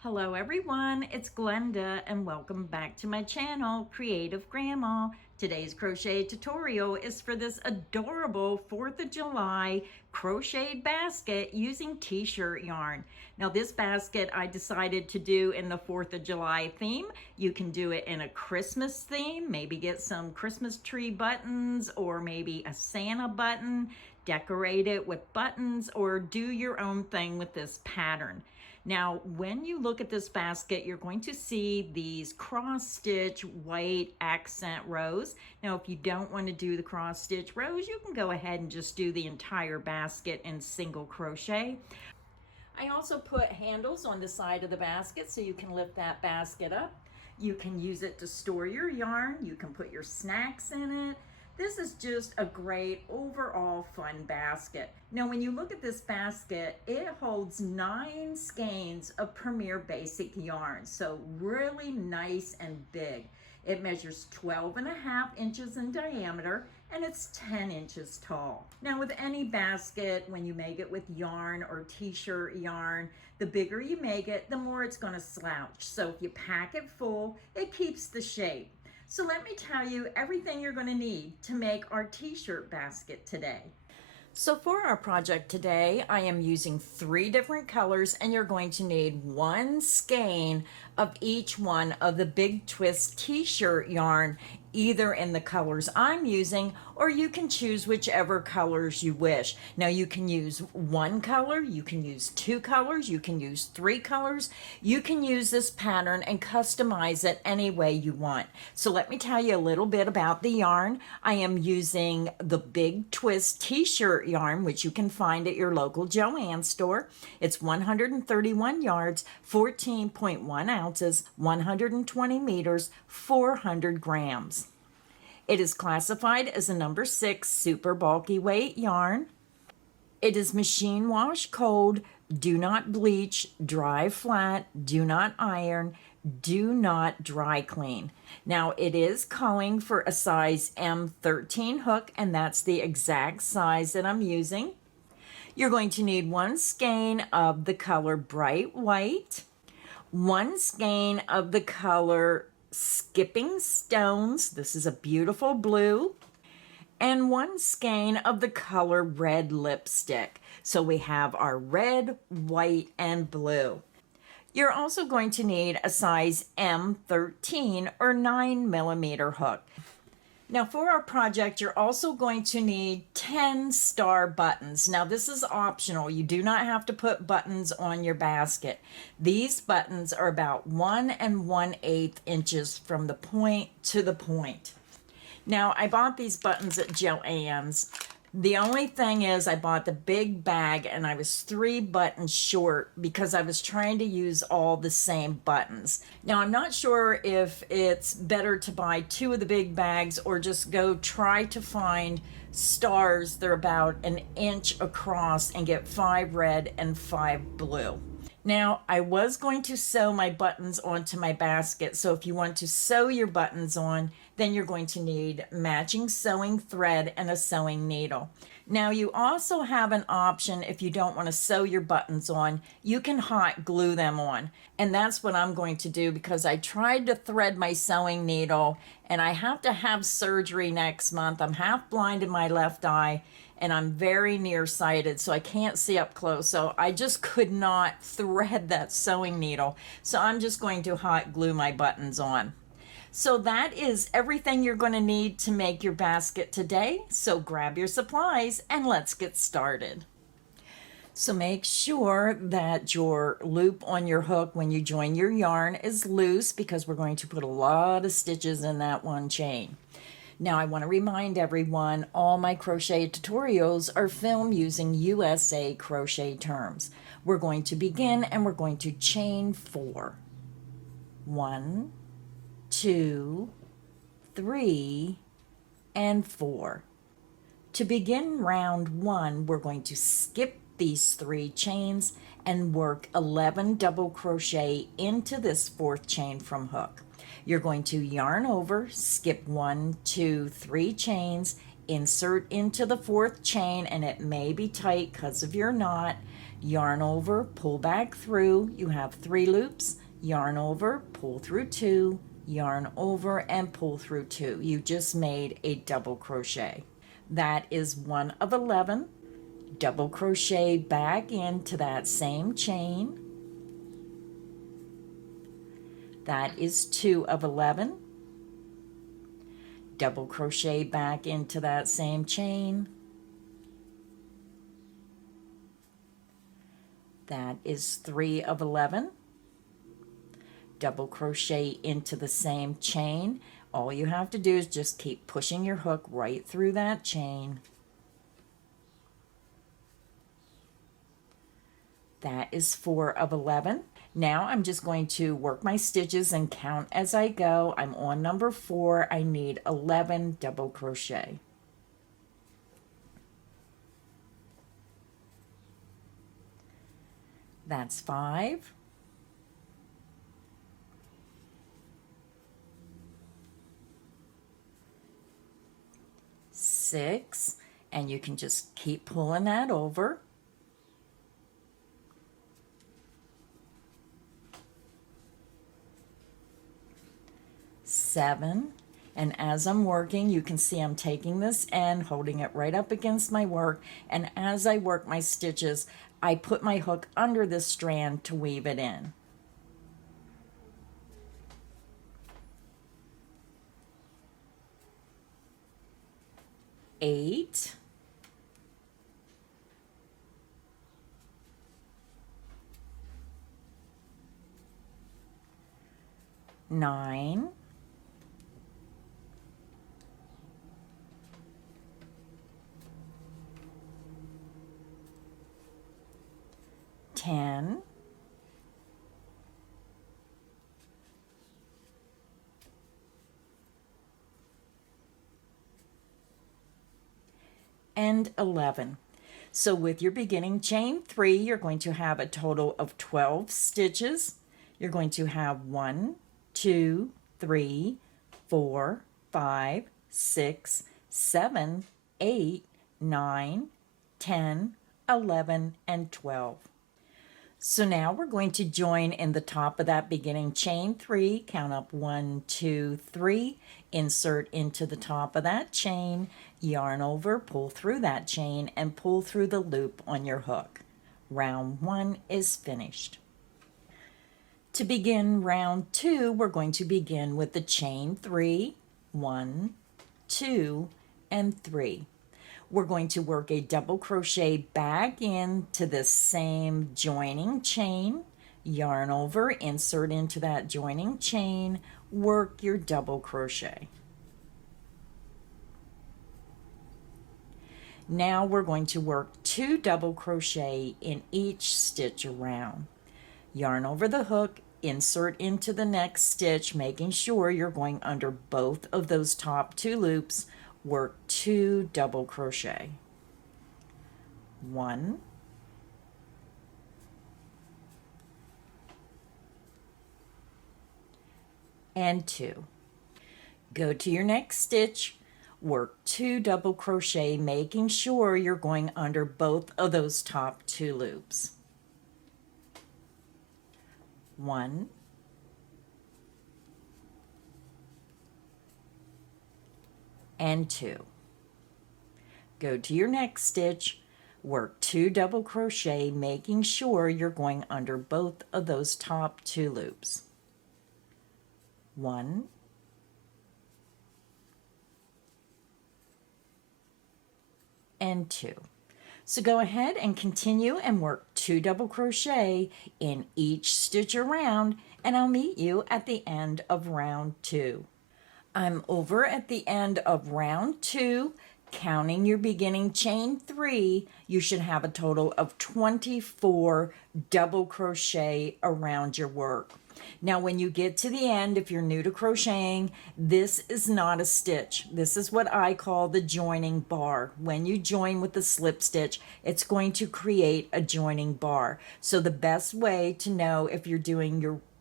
Hello everyone, it's Glenda and welcome back to my channel, Creative Grandma. Today's crochet tutorial is for this adorable 4th of July crocheted basket using t-shirt yarn. Now this basket I decided to do in the 4th of July theme. You can do it in a Christmas theme, maybe get some Christmas tree buttons or maybe a Santa button, decorate it with buttons, or do your own thing with this pattern. Now, when you look at this basket, you're going to see these cross-stitch white accent rows. Now, if you don't want to do the cross-stitch rows, you can go ahead and just do the entire basket in single crochet. I also put handles on the side of the basket so you can lift that basket up. You can use it to store your yarn. You can put your snacks in it. This is just a great overall fun basket. Now, when you look at this basket, it holds 9 skeins of Premier Basic yarn, so really nice and big. It measures 12.5 inches in diameter and it's 10 inches tall. Now, with any basket, when you make it with yarn or t-shirt yarn, the bigger you make it, the more it's going to slouch. So if you pack it full, it keeps the shape. So let me tell you everything you're going to need to make our t-shirt basket today. So for our project today, I am using 3 different colors, and you're going to need 1 skein of each one of the Big Twist t-shirt yarn, either in the colors I'm using, or you can choose whichever colors you wish. Now you can use 1 color, you can use 2 colors, you can use 3 colors. You can use this pattern and customize it any way you want. So let me tell you a little bit about the yarn. I am using the Big Twist t-shirt yarn, which you can find at your local Joanns store. It's 131 yards, 14.1 ounces, 120 meters, 400 grams. It is classified as a number 6 super bulky weight yarn. It is machine wash cold, do not bleach, dry flat, do not iron, do not dry clean. Now it is calling for a size M13 hook, and that's the exact size that I'm using. You're going to need 1 skein of the color Bright White, 1 skein of the color Skipping Stones, this is a beautiful blue, and 1 skein of the color Red Lipstick. So we have our red, white, and blue. You're also going to need a size M13 or 9mm hook. Now for our project, you're also going to need 10 star buttons. Now this is optional. You do not have to put buttons on your basket. These buttons are about 1 1/8 inches from the point to the point. Now I bought these buttons at Joanns. The only thing is I bought the big bag and I was 3 buttons short because I was trying to use all the same buttons. Now I'm not sure if it's better to buy 2 of the big bags or just go try to find stars. They're about 1 inch across and get 5 red and 5 blue. Now, I was going to sew my buttons onto my basket, so if you want to sew your buttons on, then you're going to need matching sewing thread and a sewing needle. Now, you also have an option if you don't want to sew your buttons on, you can hot glue them on. And that's what I'm going to do because I tried to thread my sewing needle and I have to have surgery next month. I'm half blind in my left eye and I'm very nearsighted, so I can't see up close. So I just could not thread that sewing needle. So I'm just going to hot glue my buttons on. So that is everything you're going to need to make your basket today. So grab your supplies and let's get started. So make sure that your loop on your hook when you join your yarn is loose because we're going to put a lot of stitches in that one chain. Now I want to remind everyone all my crochet tutorials are filmed using USA crochet terms. We're going to begin and we're going to chain 4. 1, 2, 3, and 4. To begin round 1, we're going to skip these 3 chains and work 11 double crochet into this 4th chain from hook. You're going to yarn over, skip 1, 2, 3 chains, insert into the 4th chain, and it may be tight because of your knot. yarn over, pull back through. You have 3 loops, yarn over, pull through 2, yarn over, and pull through 2. You just made a double crochet. That is 1 of 11. Double crochet back into that same chain. That is 2 of 11. Double crochet back into that same chain. That is 3 of 11. Double crochet into the same chain. All you have to do is just keep pushing your hook right through that chain. That is 4 of 11. Now I'm just going to work my stitches and count as I go. I'm on number 4. I need 11 double crochet. That's 5. Six, and you can just keep pulling that over. 7, and as I'm working, you can see I'm taking this end, holding it right up against my work, and as I work my stitches, I put my hook under this strand to weave it in. 8, 9, 10, 11. So with your beginning chain 3, you're going to have a total of 12 stitches. You're going to have 1, 2, 3, 4, 5, 6, 7, 8, 9, 10, 11, and 12. So now we're going to join in the top of that beginning chain 3, count up 1, 2, 3, insert into the top of that chain, yarn over, pull through that chain, and pull through the loop on your hook. Round 1 is finished. To begin round 2, we're going to begin with the chain 3, 1, 2, and 3. We're going to work a double crochet back into the same joining chain, yarn over, insert into that joining chain, work your double crochet. Now we're going to work 2 double crochet in each stitch around. Yarn over the hook, insert into the next stitch, making sure you're going under both of those top 2 loops. Work 2 double crochet. 1, and 2. Go to your next stitch, work 2 double crochet, making sure you're going under both of those top 2 loops. 1, and 2. Go to your next stitch, work 2 double crochet, making sure you're going under both of those top 2 loops. 1, and 2. So go ahead and continue and work 2 double crochet in each stitch around, and I'll meet you at the end of round 2. I'm over at the end of round 2. Counting your beginning chain 3, you should have a total of 24 double crochet around your work. Now when you get to the end, if you're new to crocheting, this is not a stitch. This is what I call the joining bar. When you join with the slip stitch, it's going to create a joining bar. So the best way to know if you're doing your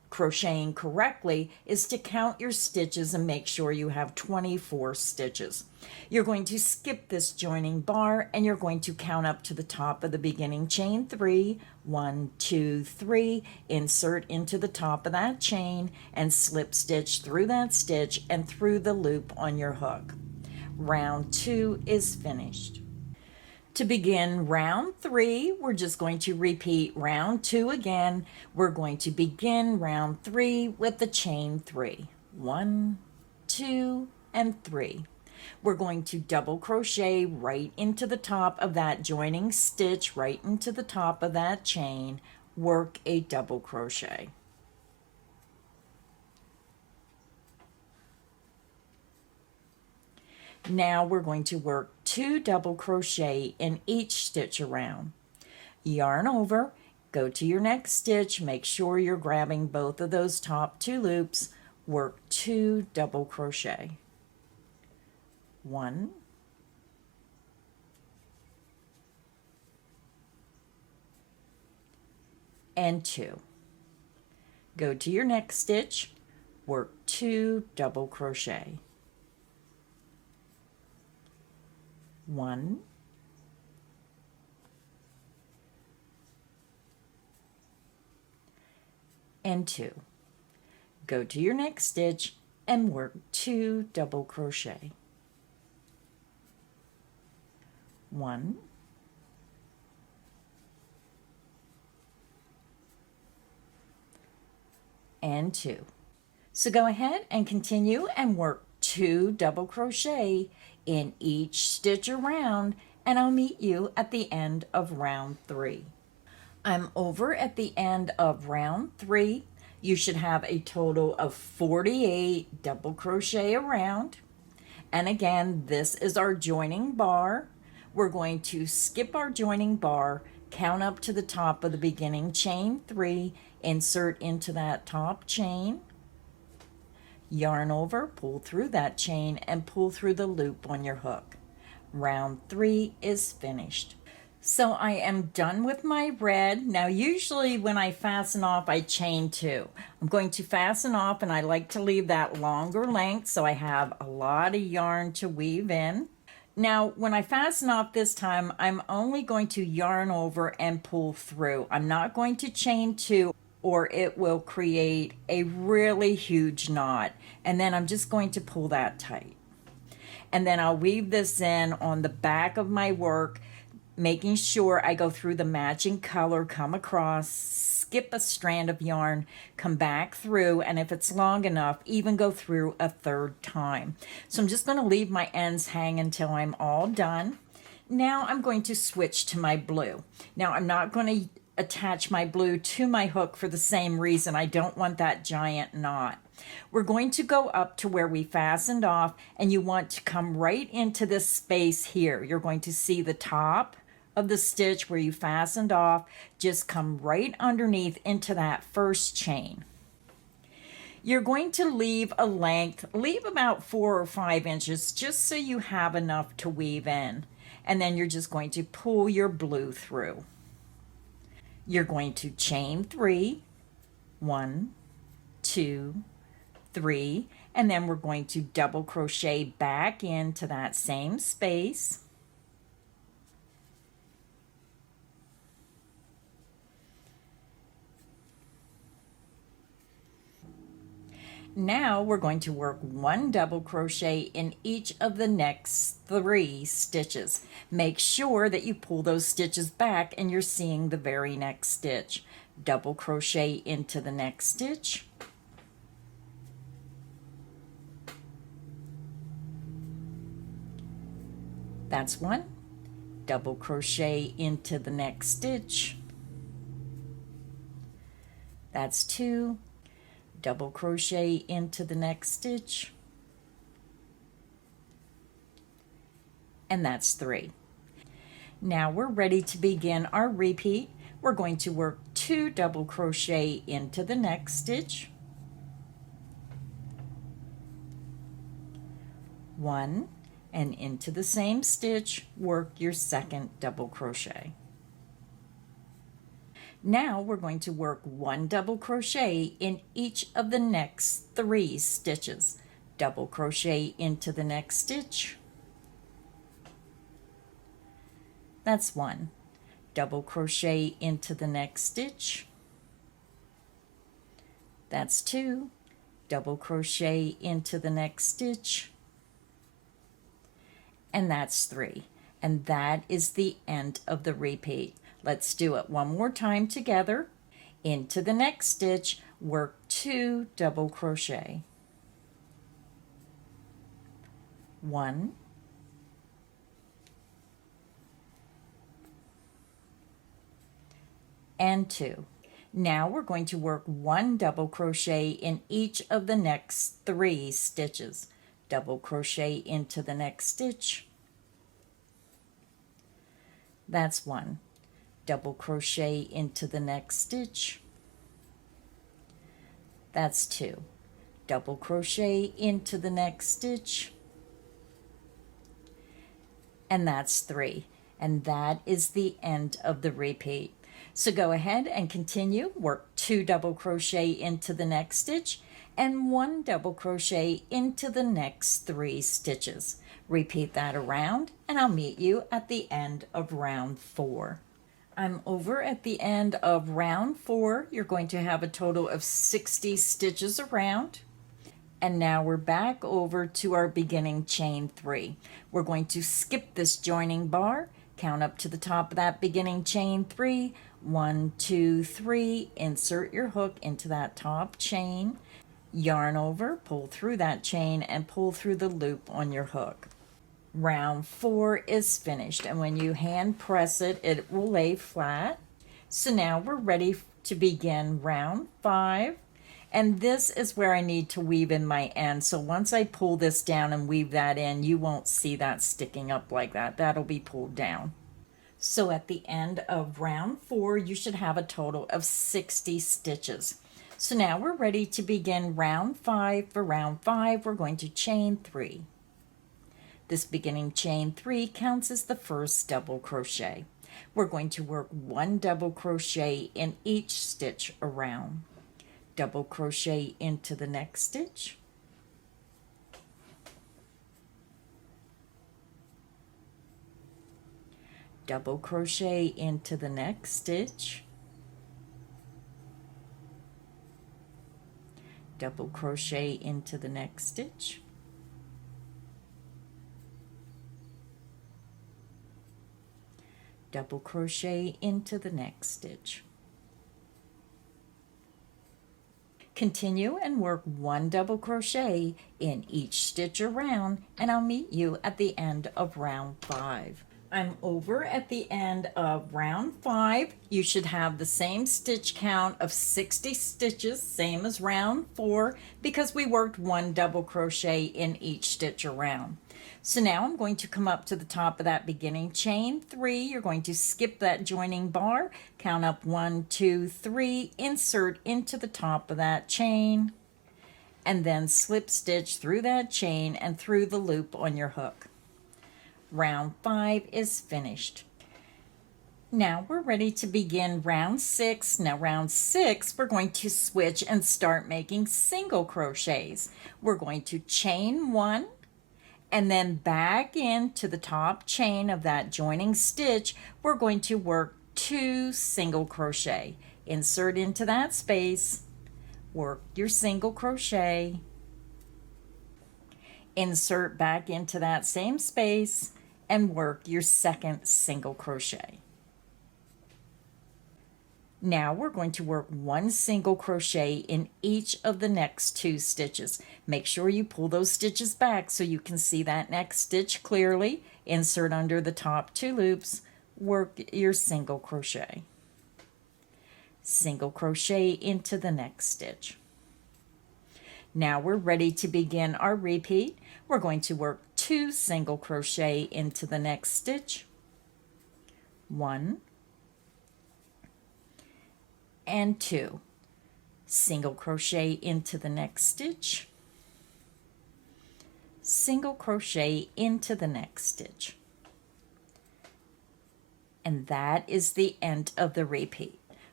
Crocheting correctly is to count your stitches and make sure you have 24 stitches. You're going to skip this joining bar and you're going to count up to the top of the beginning chain 3, 1, 2, 3, insert into the top of that chain and slip stitch through that stitch and through the loop on your hook. Round 2 is finished. To begin round 3, we're just going to repeat round 2 again. We're going to begin round 3 with the chain 3. 1, 2, and 3. We're going to double crochet right into the top of that joining stitch, right into the top of that chain. Work a double crochet. Now we're going to work 2 double crochet in each stitch around. Yarn over, go to your next stitch, make sure you're grabbing both of those top 2 loops, work 2 double crochet. 1, and 2. Go to your next stitch, work 2 double crochet. 1, and 2. Go to your next stitch and work 2 double crochet. 1, and 2. So go ahead and continue and work 2 double crochet in each stitch around, and I'll meet you at the end of round 3. I'm over at the end of round 3. You should have a total of 48 double crochet around. And again, this is our joining bar. We're going to skip our joining bar, count up to the top of the beginning chain 3, insert into that top chain, yarn over, pull through that chain, and pull through the loop on your hook. Round 3 is finished. So I am done with my red. Now usually when I fasten off, I chain 2. I'm going to fasten off, and I like to leave that longer length so I have a lot of yarn to weave in. Now when I fasten off this time, I'm only going to yarn over and pull through. I'm not going to chain 2, or it will create a really huge knot, and then I'm just going to pull that tight. And then I'll weave this in on the back of my work, making sure I go through the matching color, come across, skip a strand of yarn, come back through, and if it's long enough, even go through a 3rd time. So I'm just going to leave my ends hang until I'm all done. Now I'm going to switch to my blue. Now I'm not going to attach my blue to my hook for the same reason. I don't want that giant knot. We're going to go up to where we fastened off, and you want to come right into this space here. You're going to see the top of the stitch where you fastened off. Just come right underneath into that first chain. You're going to leave a length, leave about 4 or 5 inches, just so you have enough to weave in. And then you're just going to pull your blue through. You're going to chain 3, 1, 2, 3, and then we're going to double crochet back into that same space. Now we're going to work 1 double crochet in each of the next 3 stitches. Make sure that you pull those stitches back and you're seeing the very next stitch. Double crochet into the next stitch. That's 1. Double crochet into the next stitch. That's 2. Double crochet into the next stitch, and that's 3. Now we're ready to begin our repeat. We're going to work 2 double crochet into the next stitch, 1, and into the same stitch work your 2nd double crochet. Now we're going to work 1 double crochet in each of the next 3 stitches. Double crochet into the next stitch. That's 1. Double crochet into the next stitch. That's 2. Double crochet into the next stitch. And that's 3. And that is the end of the repeat. Let's do it one more time together. Into the next stitch, work 2 double crochet. 1, and 2. Now we're going to work 1 double crochet in each of the next 3 stitches. Double crochet into the next stitch. That's 1. Double crochet into the next stitch. That's 2. Double crochet into the next stitch. And that's 3. And that is the end of the repeat. So go ahead and continue. Work 2 double crochet into the next stitch and 1 double crochet into the next 3 stitches. Repeat that around and I'll meet you at the end of round 4. I'm over at the end of round 4. You're going to have a total of 60 stitches around. And now we're back over to our beginning chain 3. We're going to skip this joining bar, count up to the top of that beginning chain 3, 1, 2, 3, insert your hook into that top chain, yarn over, pull through that chain, and pull through the loop on your hook. Round 4 is finished, and when you hand press it, it will lay flat. So now we're ready to begin round 5. And this is where I need to weave in my end. So once I pull this down and weave that in, you won't see that sticking up like that. That'll be pulled down. So at the end of round 4, you should have a total of 60 stitches. So now we're ready to begin round 5. For round 5, we're going to chain 3. This beginning chain 3 counts as the first double crochet. We're going to work 1 double crochet in each stitch around. Double crochet into the next stitch. Double crochet into the next stitch. Double crochet into the next stitch. Double crochet into the next stitch. Continue and work 1 double crochet in each stitch around, and I'll meet you at the end of round 5. I'm over at the end of round 5. You should have the same stitch count of 60 stitches, same as round 4, because we worked 1 double crochet in each stitch around. So now I'm going to come up to the top of that beginning chain 3. You're going to skip that joining bar, count up 1, 2, 3, insert into the top of that chain, and then slip stitch through that chain and through the loop on your hook. Round 5 is finished. Now we're ready to begin round 6. Now round 6, we're going to switch and start making single crochets. We're going to chain 1, and then back into the top chain of that joining stitch, we're going to work 2 single crochet. Insert into that space, work your single crochet, insert back into that same space, and work your second single crochet. Now we're going to work 1 single crochet in each of the next 2 stitches. Make sure you pull those stitches back so you can see that next stitch clearly. Insert under the top 2 loops, work your single crochet. Single crochet into the next stitch. Now we're ready to begin our repeat. We're going to work 2 single crochet into the next stitch. 1 and 2. Single crochet into the next stitch. Single crochet into the next stitch. And that is the end of the repeat.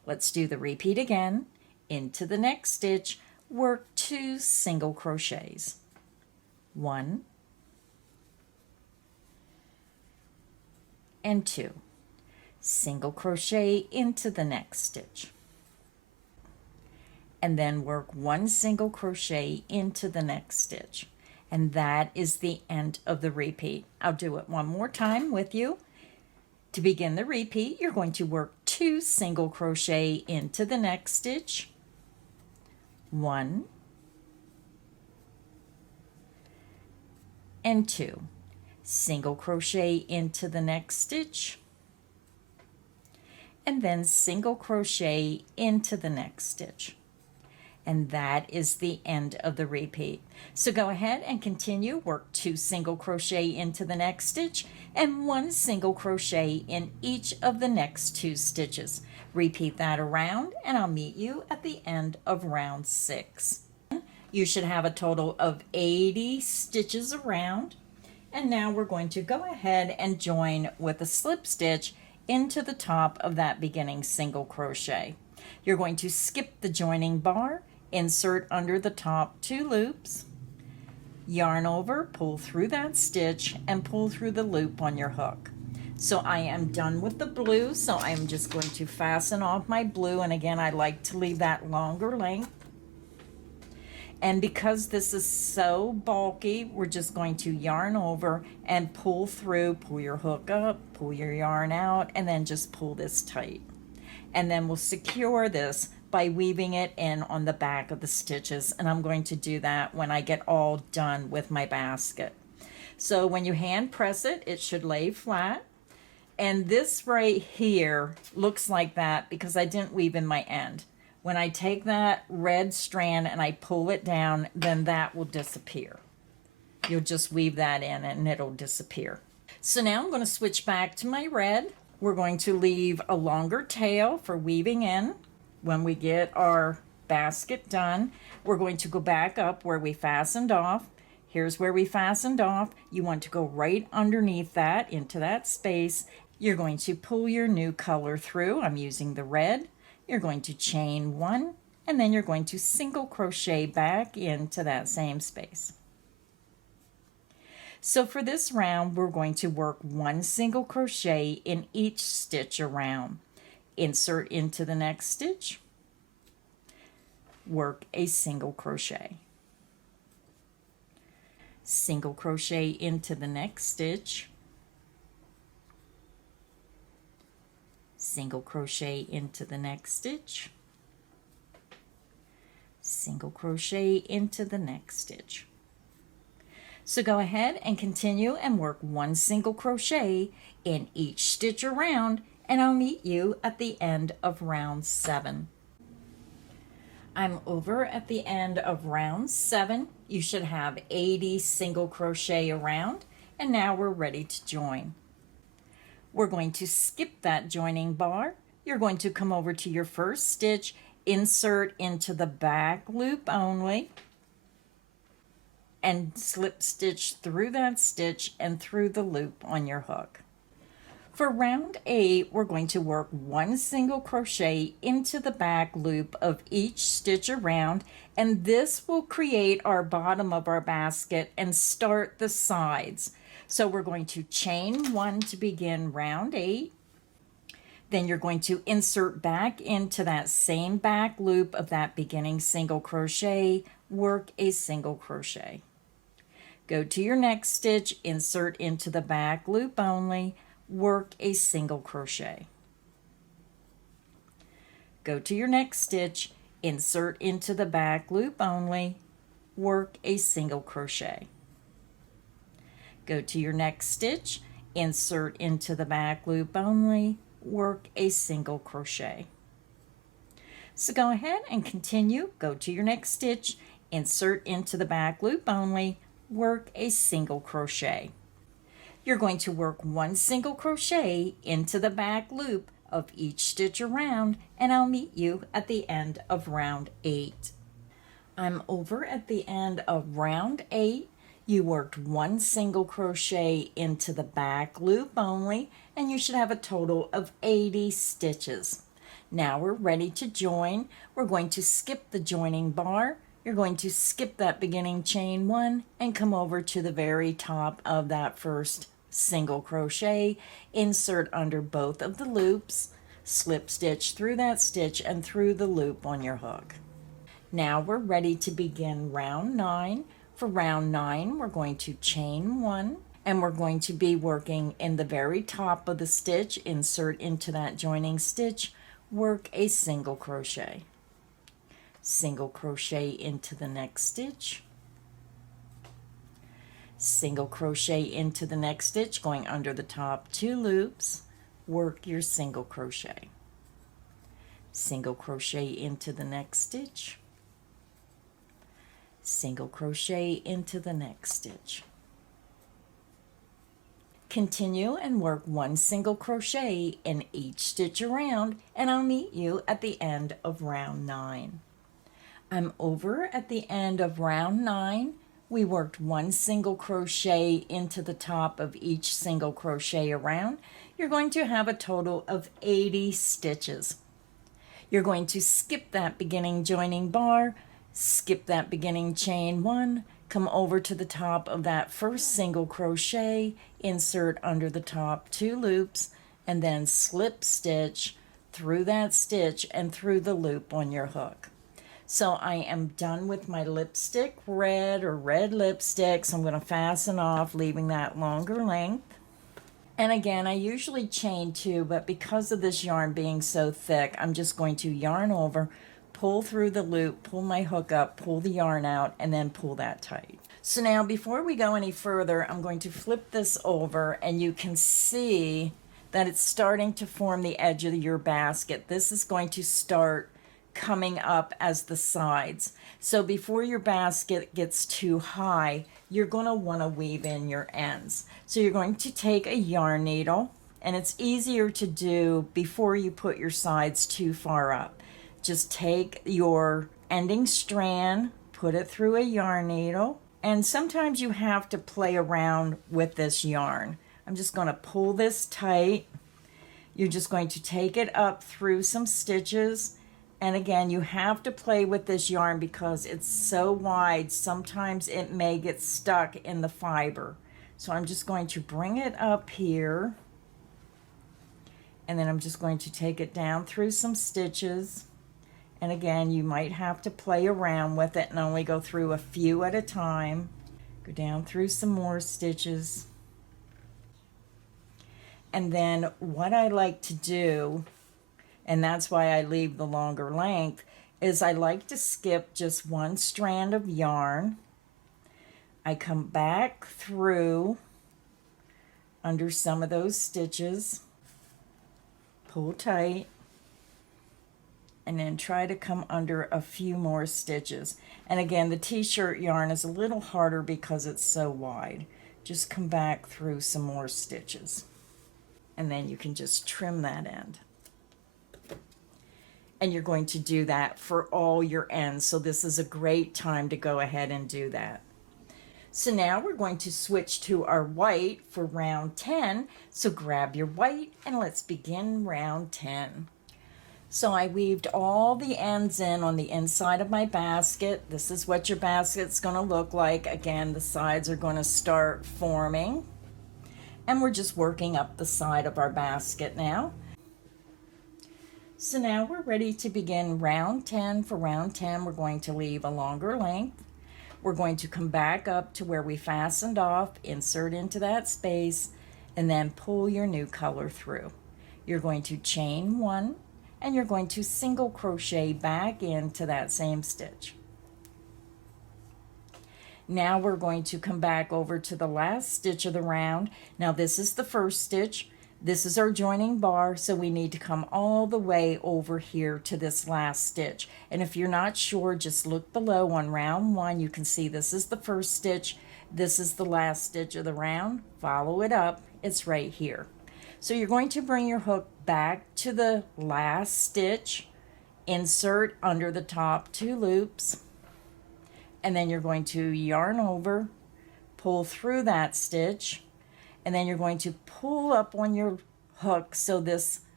Let's do the repeat again. Into the next stitch, work 2 single crochets. 1 and 2. Single crochet into the next stitch. And then work 1 single crochet into the next stitch. And that is the end of the repeat. I'll do it one more time with you. To begin the repeat, you're going to work 2 single crochet into the next stitch. 1 and 2. Single crochet into the next stitch. And then single crochet into the next stitch. And that is the end of the repeat. So go ahead and continue. Work 2 single crochet into the next stitch and 1 single crochet in each of the next 2 stitches. Repeat that around and I'll meet you at the end of round 6. You should have a total of 80 stitches around. And now we're going to go ahead and join with a slip stitch into the top of that beginning single crochet. You're going to skip the joining bar, insert under the top 2 loops, yarn over, pull through that stitch, and pull through the loop on your hook. So I am done with the blue, so I'm just going to fasten off my blue, and again I like to leave that longer length. And because this is so bulky, we're just going to yarn over and pull through, pull your hook up, pull your yarn out, and then just pull this tight. And then we'll secure this by weaving it in on the back of the stitches, and I'm going to do that when I get all done with my basket. So when you hand press it, it should lay flat, and this right here looks like that because I didn't weave in my end. When I take that red strand and I pull it down, then that will disappear. You'll just weave that in and it'll disappear. So now I'm going to switch back to my red. We're going to leave a longer tail for weaving in. When we get our basket done, we're going to go back up where we fastened off. Here's where we fastened off. You want to go right underneath that into that space. You're going to pull your new color through. I'm using the red. You're going to chain 1 and then you're going to single crochet back into that same space. So for this round, we're going to work 1 single crochet in each stitch around. Insert into the next stitch, work a single crochet. Single crochet into the next stitch, single crochet into the next stitch, single crochet into the next stitch. So go ahead and continue and work 1 single crochet in each stitch around, and I'll meet you at the end of round 7. I'm over at the end of round 7. You should have 80 single crochet around, and now we're ready to join. We're going to skip that joining bar. You're going to come over to your first stitch, insert into the back loop only, and slip stitch through that stitch and through the loop on your hook. For round 8, we're going to work 1 single crochet into the back loop of each stitch around, and this will create our bottom of our basket and start the sides. So we're going to chain 1 to begin round 8. Then you're going to insert back into that same back loop of that beginning single crochet, work a single crochet. Go to your next stitch, insert into the back loop only, work a single crochet. Go to your next stitch, insert into the back loop only, work a single crochet. Go to your next stitch, insert into the back loop only, work a single crochet. So go ahead and continue. Go to your next stitch, insert into the back loop only, work a single crochet. You're going to work 1 single crochet into the back loop of each stitch around, and I'll meet you at the end of round 8. I'm over at the end of round 8. You worked 1 single crochet into the back loop only, and you should have a total of 80 stitches. Now we're ready to join. We're going to skip the joining bar. You're going to skip that beginning chain 1 and come over to the very top of that first single crochet. Insert under both of the loops, slip stitch through that stitch and through the loop on your hook. Now we're ready to begin round 9. For round 9, we're going to chain 1, and we're going to be working in the very top of the stitch. Insert into that joining stitch, work a single crochet. Single crochet into the next stitch. Single crochet into the next stitch, going under the top 2 loops, work your single crochet. Single crochet into the next stitch. Single crochet into the next stitch. Continue and work 1 single crochet in each stitch around, and I'll meet you at the end of round 9. I'm over at the end of round 9. We worked 1 single crochet into the top of each single crochet around. You're going to have a total of 80 stitches. You're going to skip that beginning joining bar, skip that beginning chain 1, come over to the top of that first single crochet, insert under the top 2 loops, and then slip stitch through that stitch and through the loop on your hook. So I am done with my lipstick red or red lipstick, so I'm going to fasten off, leaving that longer length. And again, I usually chain 2, but because of this yarn being so thick, I'm just going to yarn over, pull through the loop, pull my hook up, pull the yarn out, and then pull that tight. So now before we go any further, I'm going to flip this over, and you can see that it's starting to form the edge of your basket. This is going to start coming up as the sides. So before your basket gets too high, you're going to want to weave in your ends. So you're going to take a yarn needle, and it's easier to do before you put your sides too far up. Just take your ending strand, put it through a yarn needle, and sometimes you have to play around with this yarn. I'm just going to pull this tight. You're just going to take it up through some stitches. And again, you have to play with this yarn because it's so wide. Sometimes it may get stuck in the fiber. So I'm just going to bring it up here. And then I'm just going to take it down through some stitches. And again, you might have to play around with it and only go through a few at a time. Go down through some more stitches. And then what I like to do, and that's why I leave the longer length, is I like to skip just 1 strand of yarn. I come back through under some of those stitches, pull tight, and then try to come under a few more stitches. And again, the t-shirt yarn is a little harder because it's so wide. Just come back through some more stitches. And then you can just trim that end. And you're going to do that for all your ends. So this is a great time to go ahead and do that. So now we're going to switch to our white for round 10. So grab your white and let's begin round 10. So I weaved all the ends in on the inside of my basket. This is what your basket's going to look like. Again, the sides are going to start forming. And we're just working up the side of our basket now. So now we're ready to begin round 10. For round 10, we're going to leave a longer length. We're going to come back up to where we fastened off, insert into that space, and then pull your new color through. You're going to chain 1, and you're going to single crochet back into that same stitch. Now we're going to come back over to the last stitch of the round. Now this is the first stitch. This is our joining bar, so we need to come all the way over here to this last stitch. And if you're not sure, just look below on round 1. You can see this is the first stitch. This is the last stitch of the round. Follow it up. It's right here. So you're going to bring your hook back to the last stitch, insert under the top 2 loops, and then you're going to yarn over, pull through that stitch, and then you're going to pull up on your hook so this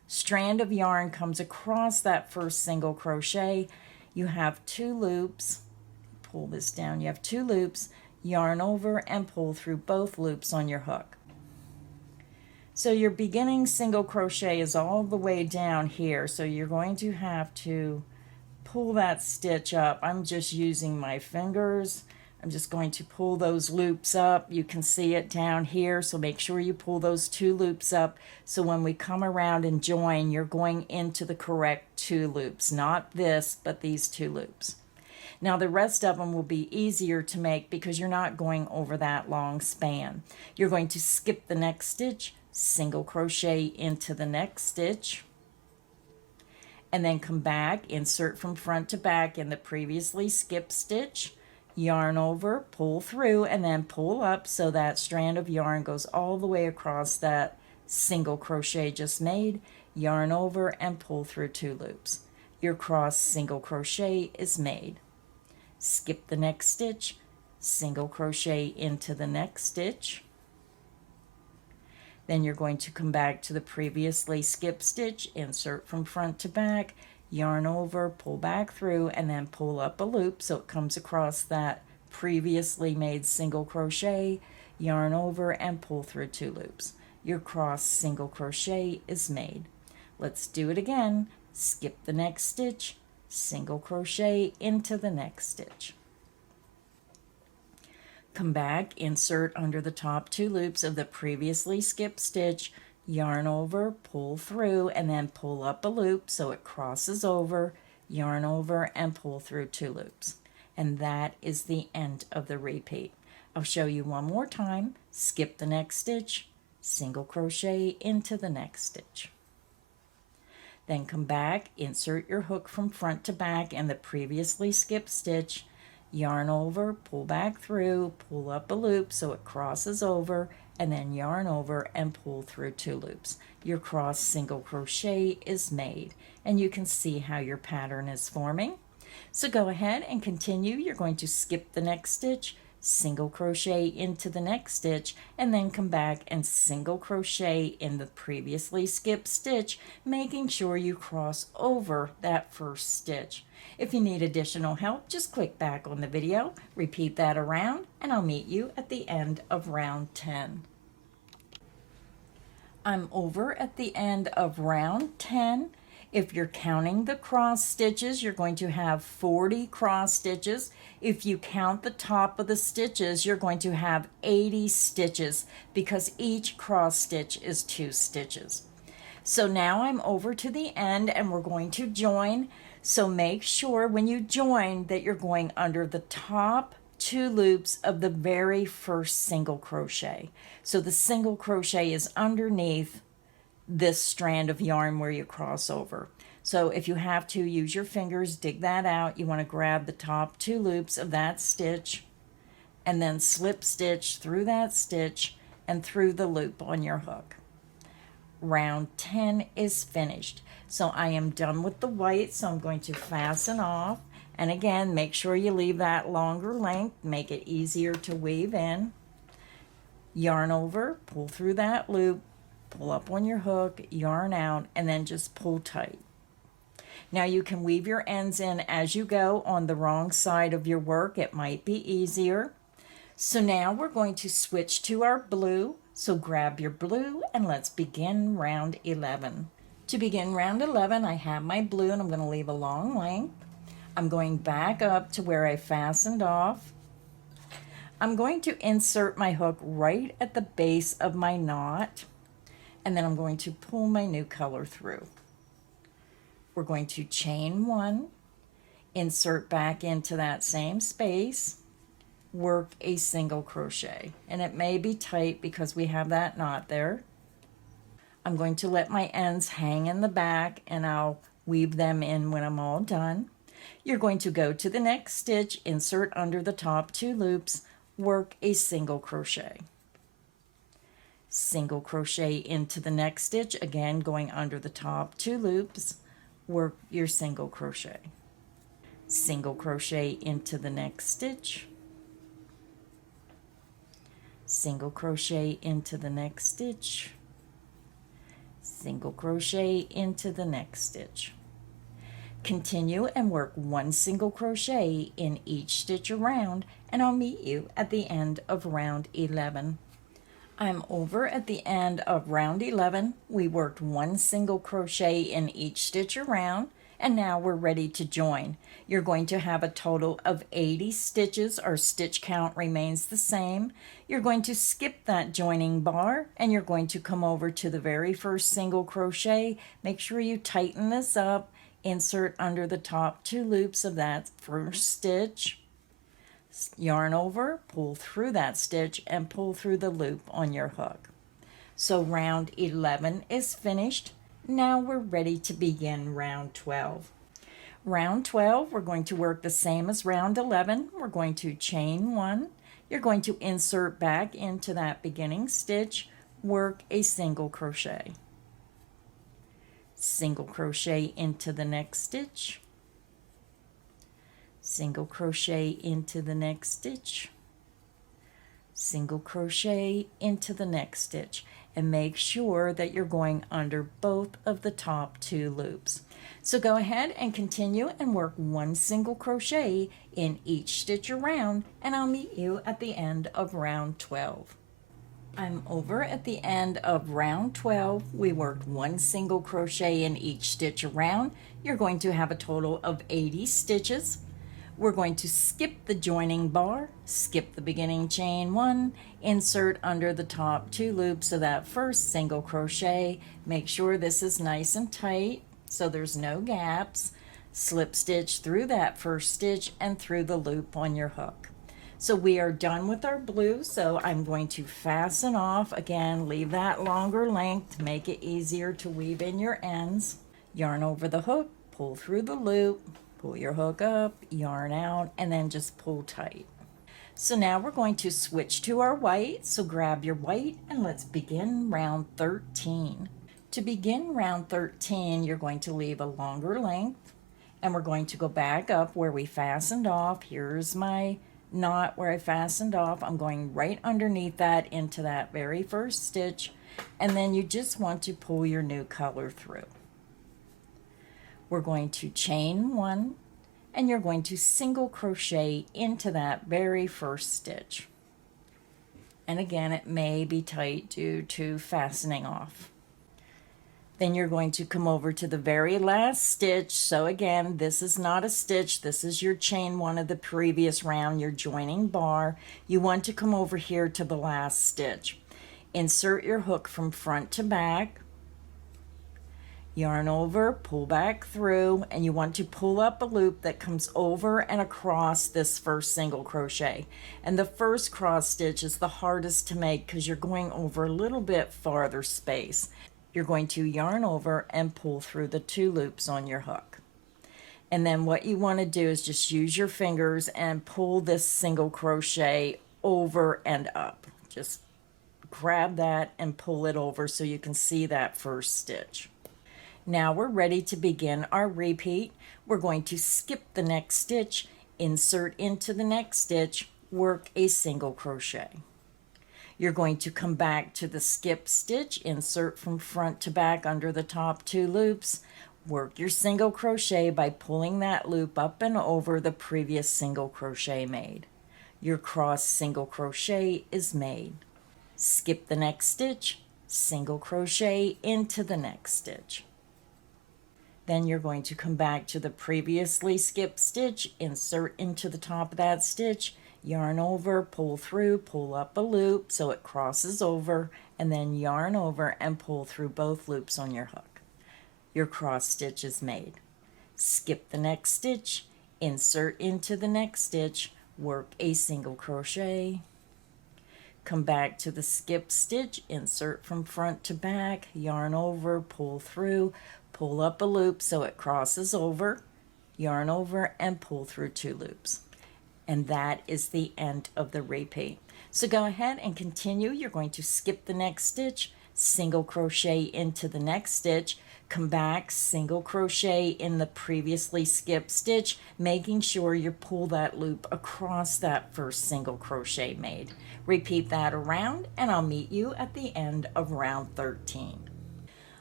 strand of yarn comes across that first single crochet. You have 2 loops. Pull this down. You have 2 loops, yarn over and pull through both loops on your hook. So your beginning single crochet is all the way down here, so you're going to have to pull that stitch up. I'm just using my fingers. I'm just going to pull those loops up. You can see it down here, so make sure you pull those 2 loops up, so when we come around and join, you're going into the correct 2 loops, not this, but these 2 loops. Now the rest of them will be easier to make because you're not going over that long span. You're going to skip the next stitch, single crochet into the next stitch, and then come back, insert from front to back in the previously skipped stitch, yarn over, pull through, and then pull up so that strand of yarn goes all the way across that single crochet just made, yarn over and pull through 2 loops. Your cross single crochet is made. Skip the next stitch, single crochet into the next stitch. Then you're going to come back to the previously skipped stitch, insert from front to back, yarn over, pull back through, and then pull up a loop so it comes across that previously made single crochet, yarn over and pull through 2 loops. Your cross single crochet is made. Let's do it again. Skip the next stitch, single crochet into the next stitch. Come back, insert under the top 2 loops of the previously skipped stitch, yarn over, pull through, and then pull up a loop so it crosses over, yarn over, and pull through 2 loops. And that is the end of the repeat. I'll show you one more time. Skip the next stitch, single crochet into the next stitch. Then come back, insert your hook from front to back in the previously skipped stitch, yarn over, pull back through, pull up a loop so it crosses over, and then yarn over and pull through 2 loops. Your cross single crochet is made, and you can see how your pattern is forming. So go ahead and continue. You're going to skip the next stitch, single crochet into the next stitch, and then come back and single crochet in the previously skipped stitch, making sure you cross over that first stitch. If you need additional help, just click back on the video, repeat that around, and I'll meet you at the end of round 10. I'm over at the end of round 10. If you're counting the cross stitches, you're going to have 40 cross stitches. If you count the top of the stitches, you're going to have 80 stitches because each cross stitch is 2 stitches. So now I'm over to the end and we're going to join. So make sure when you join that you're going under the top 2 loops of the very first single crochet. So the single crochet is underneath this strand of yarn where you cross over. So if you have to, use your fingers, dig that out. You want to grab the top 2 loops of that stitch and then slip stitch through that stitch and through the loop on your hook. Round 10 is finished. So I am done with the white, so I'm going to fasten off. And again, make sure you leave that longer length, make it easier to weave in. Yarn over, pull through that loop, pull up on your hook, yarn out, and then just pull tight. Now you can weave your ends in as you go on the wrong side of your work. It might be easier. So now we're going to switch to our blue. So grab your blue and let's begin round 11. To begin round 11, I have my blue and I'm going to leave a long length. I'm going back up to where I fastened off. I'm going to insert my hook right at the base of my knot, and then I'm going to pull my new color through. We're going to chain 1, insert back into that same space, work a single crochet, and it may be tight because we have that knot there. I'm going to let my ends hang in the back and I'll weave them in when I'm all done. You're going to go to the next stitch, insert under the top 2 loops, work a single crochet. Single crochet into the next stitch, again going under the top 2 loops, work your single crochet. Single crochet into the next stitch, single crochet into the next stitch, single crochet into the next stitch. Continue and work 1 single crochet in each stitch around, and I'll meet you at the end of round 11. I'm over at the end of round 11. We worked 1 single crochet in each stitch around, and now we're ready to join. You're going to have a total of 80 stitches. Our stitch count remains the same. You're going to skip that joining bar, and you're going to come over to the very first single crochet. Make sure you tighten this up. Insert under the top 2 loops of that first stitch. Yarn over, pull through that stitch, and pull through the loop on your hook. So round 11 is finished. Now we're ready to begin round 12. Round 12, we're going to work the same as round 11. We're going to chain 1. You're going to insert back into that beginning stitch, work a single crochet. Single crochet into the next stitch. Single crochet into the next stitch, single crochet into the next stitch, and make sure that you're going under both of the top 2 loops. So go ahead and continue and work 1 single crochet in each stitch around, and I'll meet you at the end of round 12. I'm over at the end of round 12. We worked 1 single crochet in each stitch around. You're going to have a total of 80 stitches. We're going to skip the joining bar, skip the beginning chain 1, insert under the top 2 loops of that first single crochet. Make sure this is nice and tight so there's no gaps. Slip stitch through that first stitch and through the loop on your hook. So we are done with our blue, so I'm going to fasten off. Again, leave that longer length to make it easier to weave in your ends. Yarn over the hook, pull through the loop. Pull your hook up, yarn out, and then just pull tight. So now we're going to switch to our white. So grab your white and let's begin round 13. To begin round 13, you're going to leave a longer length, and we're going to go back up where we fastened off. Here's my knot where I fastened off. I'm going right underneath that into that very first stitch, and then you just want to pull your new color through. We're going to chain 1, and you're going to single crochet into that very first stitch. And again, it may be tight due to fastening off. Then you're going to come over to the very last stitch. So again, this is not a stitch. This is your chain 1 of the previous round, your joining bar. You want to come over here to the last stitch. Insert your hook from front to back. Yarn over, pull back through, and you want to pull up a loop that comes over and across this first single crochet. And the first cross stitch is the hardest to make because you're going over a little bit farther space. You're going to yarn over and pull through the 2 loops on your hook. And then what you want to do is just use your fingers and pull this single crochet over and up. Just grab that and pull it over so you can see that first stitch. Now we're ready to begin our repeat. We're going to skip the next stitch, insert into the next stitch, work a single crochet. You're going to come back to the skip stitch, insert from front to back under the top 2 loops, work your single crochet by pulling that loop up and over the previous single crochet made. Your cross single crochet is made. Skip the next stitch, single crochet into the next stitch. Then you're going to come back to the previously skipped stitch, insert into the top of that stitch, yarn over, pull through, pull up a loop so it crosses over, and then yarn over and pull through both loops on your hook. Your cross stitch is made. Skip the next stitch, insert into the next stitch, work a single crochet, come back to the skip stitch, insert from front to back, yarn over, pull through, pull up a loop so it crosses over, yarn over, and pull through 2 loops. And that is the end of the repeat. So go ahead and continue. You're going to skip the next stitch, single crochet into the next stitch, come back, single crochet in the previously skipped stitch, making sure you pull that loop across that first single crochet made. Repeat that around, and I'll meet you at the end of round 13.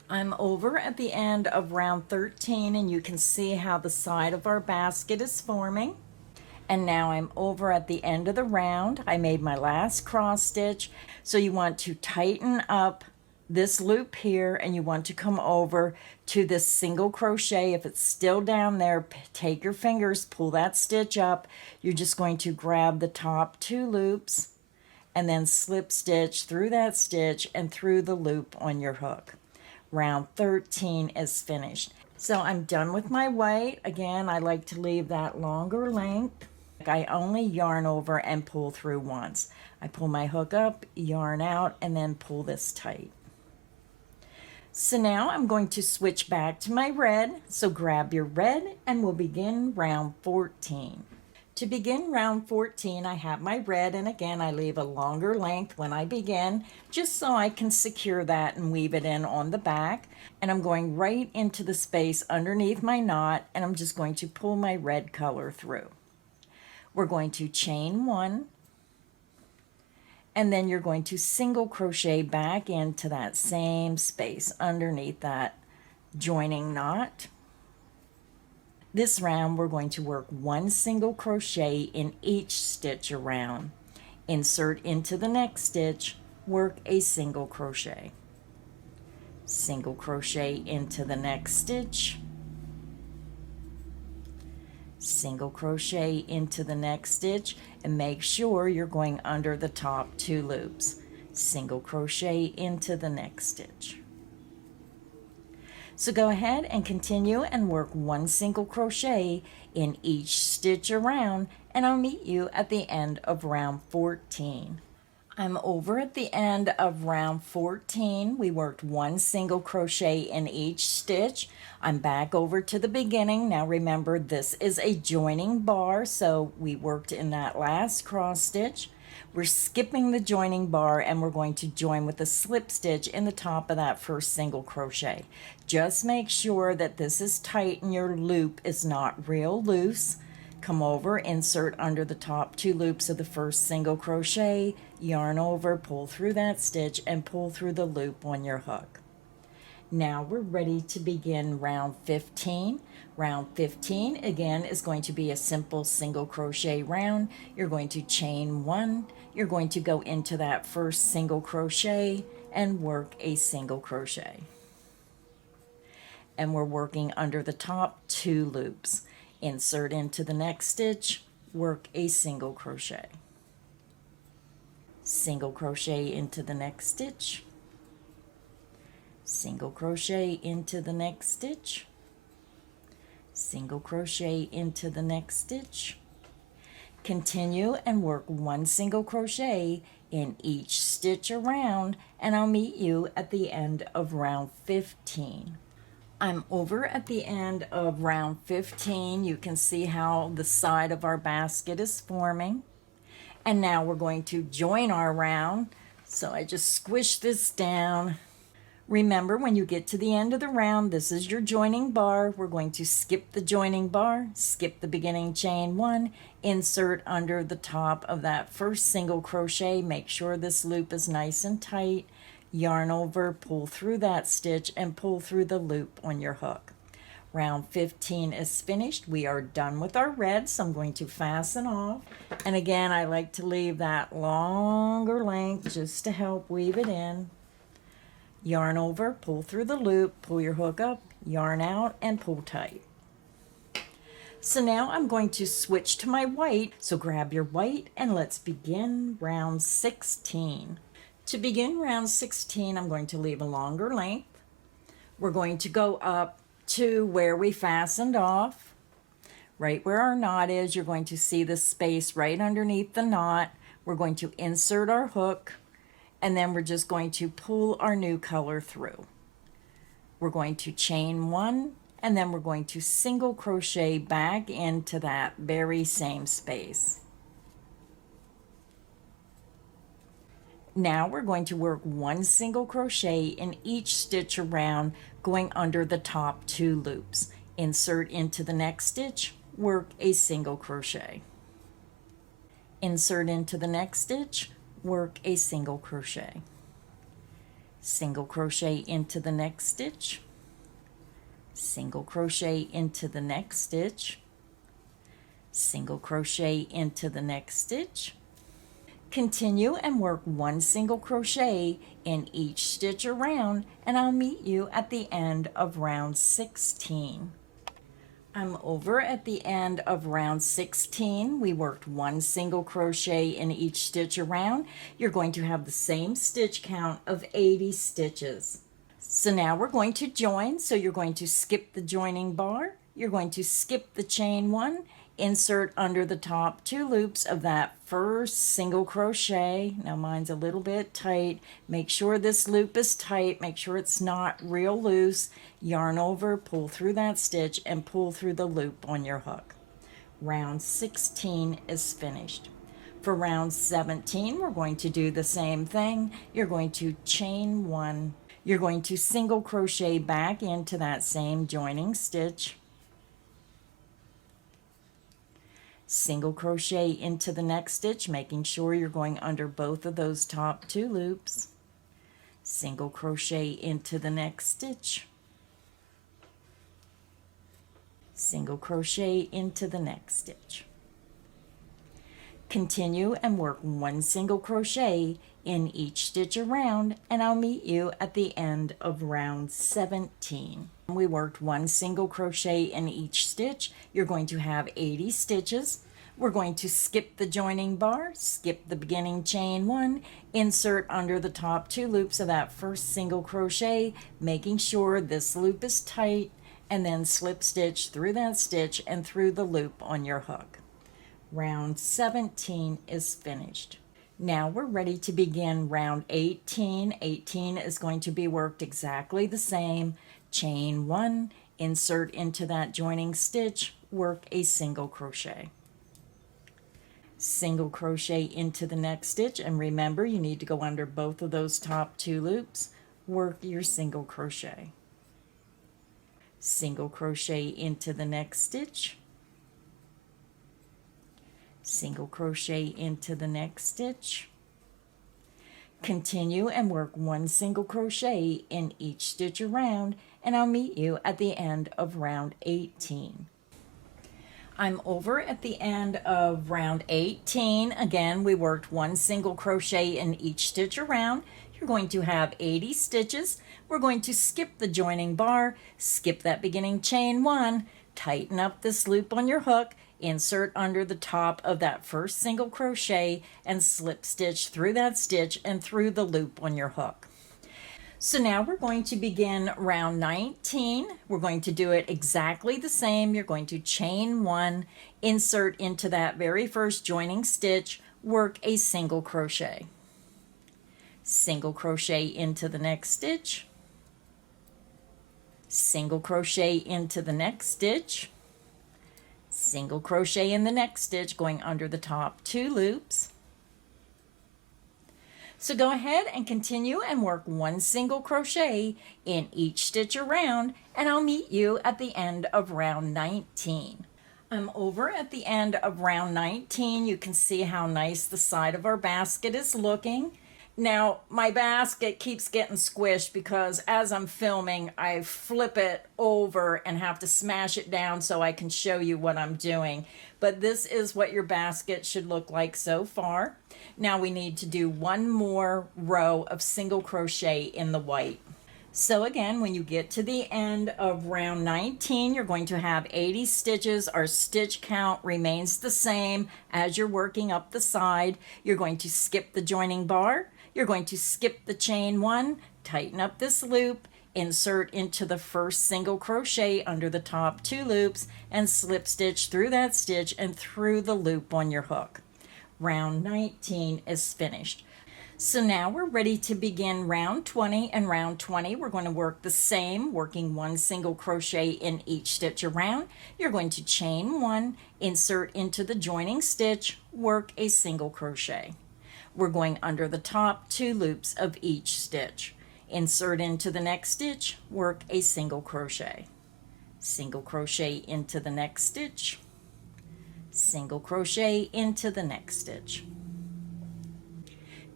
I'm over at the end of round 13 and you can see how the side of our basket is forming. And now I'm over at the end of the round. I made my last cross stitch. So you want to tighten up this loop here and you want to come over to this single crochet. If it's still down there, take your fingers, pull that stitch up. You're just going to grab the top 2 loops and then slip stitch through that stitch and through the loop on your hook. Round 13 is finished. So I'm done with my white. Again, I like to leave that longer length. I only yarn over and pull through once. I pull my hook up, yarn out, and then pull this tight. So now I'm going to switch back to my red. So grab your red and we'll begin round 14. To begin round 14, I have my red, and again, I leave a longer length when I begin, just so I can secure that and weave it in on the back. And I'm going right into the space underneath my knot, and I'm just going to pull my red color through. We're going to chain 1, and then you're going to single crochet back into that same space underneath that joining knot. This round we're going to work 1 single crochet in each stitch around. Insert into the next stitch, work a single crochet. Single crochet into the next stitch. Single crochet into the next stitch, and make sure you're going under the top 2 loops. Single crochet into the next stitch. So go ahead and continue and work 1 single crochet in each stitch around, and I'll meet you at the end of round 14. I'm over at the end of round 14. We worked 1 single crochet in each stitch. I'm back over to the beginning. Now remember, this is a joining bar, so we worked in that last cross stitch. We're skipping the joining bar and we're going to join with a slip stitch in the top of that first single crochet. Just make sure that this is tight and your loop is not real loose. Come over, insert under the top 2 loops of the first single crochet, yarn over, pull through that stitch, and pull through the loop on your hook. Now we're ready to begin round 15. Round 15 again is going to be a simple single crochet round. You're going to chain 1, you're going to go into that first single crochet and work a single crochet. And we're working under the top 2 loops. Insert into the next stitch, work a single crochet. Single crochet into the next stitch. Single crochet into the next stitch. Single crochet into the next stitch. Continue and work 1 single crochet in each stitch around, and I'll meet you at the end of round 15. I'm over at the end of round 15. You can see how the side of our basket is forming. And now we're going to join our round. So I just squish this down. Remember, when you get to the end of the round, this is your joining bar. We're going to skip the joining bar, skip the beginning chain 1, insert under the top of that first single crochet. Make sure this loop is nice and tight. Yarn over, pull through that stitch, and pull through the loop on your hook. Round 15 is finished. We are done with our red, so I'm going to fasten off. And again, I like to leave that longer length just to help weave it in. Yarn over, pull through the loop, pull your hook up, yarn out, and pull tight. So now I'm going to switch to my white. So grab your white and let's begin round 16. To begin round 16, I'm going to leave a longer length. We're going to go up to where we fastened off. Right where our knot is, you're going to see the space right underneath the knot. We're going to insert our hook, and then we're just going to pull our new color through. We're going to chain 1, and then we're going to single crochet back into that very same space. Now we're going to work 1 single crochet in each stitch around, going under the top 2 loops. Insert into the next stitch, work a single crochet. Insert into the next stitch, work a single crochet. single crochet into the next stitch, single crochet into the next stitch, single crochet into the next stitch. Continue and work 1 single crochet in each stitch around, and I'll meet you at the end of round 16. I'm over at the end of round 16. We worked 1 single crochet in each stitch around. You're going to have the same stitch count of 80 stitches. So now we're going to join. So you're going to skip the joining bar. You're going to skip the chain 1, insert under the top 2 loops of that first single crochet. Now mine's a little bit tight. Make sure this loop is tight. Make sure it's not real loose. Yarn over, pull through that stitch, and pull through the loop on your hook. Round 16 is finished. For round 17, we're going to do the same thing. You're going to chain 1. You're going to single crochet back into that same joining stitch, single crochet into the next stitch, making sure you're going under both of those top 2 loops, single crochet into the next stitch, single crochet into the next stitch. Continue and work 1 single crochet in each stitch around, and I'll meet you at the end of round 17. We worked 1 single crochet in each stitch. You're going to have 80 stitches. We're going to skip the joining bar, skip the beginning chain 1, insert under the top 2 loops of that first single crochet, making sure this loop is tight, and then slip stitch through that stitch and through the loop on your hook. Round 17 is finished. Now we're ready to begin round 18. 18 is going to be worked exactly the same. Chain 1, insert into that joining stitch, work a single crochet. Single crochet into the next stitch, and remember you need to go under both of those top 2 loops. Work your single crochet. Single crochet into the next stitch, single crochet into the next stitch. Continue and work 1 single crochet in each stitch around, and I'll meet you at the end of round 18. I'm over at the end of round 18. Again, we worked 1 single crochet in each stitch around. You're going to have 80 stitches. We're going to skip the joining bar, skip that beginning chain 1, tighten up this loop on your hook, insert under the top of that first single crochet, and slip stitch through that stitch and through the loop on your hook. So now we're going to begin round 19. We're going to do it exactly the same. You're going to chain 1, insert into that very first joining stitch, work a single crochet. Single crochet into the next stitch, single crochet into the next stitch, single crochet in the next stitch, going under the top 2 loops. So go ahead and continue and work 1 single crochet in each stitch around, and I'll meet you at the end of round 19. I'm over at the end of round 19. You can see how nice the side of our basket is looking. Now, my basket keeps getting squished because as I'm filming, I flip it over and have to smash it down so I can show you what I'm doing. But this is what your basket should look like so far. Now we need to do 1 more row of single crochet in the white. So again, when you get to the end of round 19, you're going to have 80 stitches. Our stitch count remains the same as you're working up the side. You're going to skip the joining bar. You're going to skip the chain 1, tighten up this loop, insert into the first single crochet under the top 2 loops, and slip stitch through that stitch and through the loop on your hook. Round 19 is finished. So now we're ready to begin round 20, and round 20 we're going to work the same, working 1 single crochet in each stitch around. You're going to chain 1, insert into the joining stitch, work a single crochet. We're going under the top 2 loops of each stitch. Insert into the next stitch, work a single crochet. Single crochet into the next stitch, single crochet into the next stitch.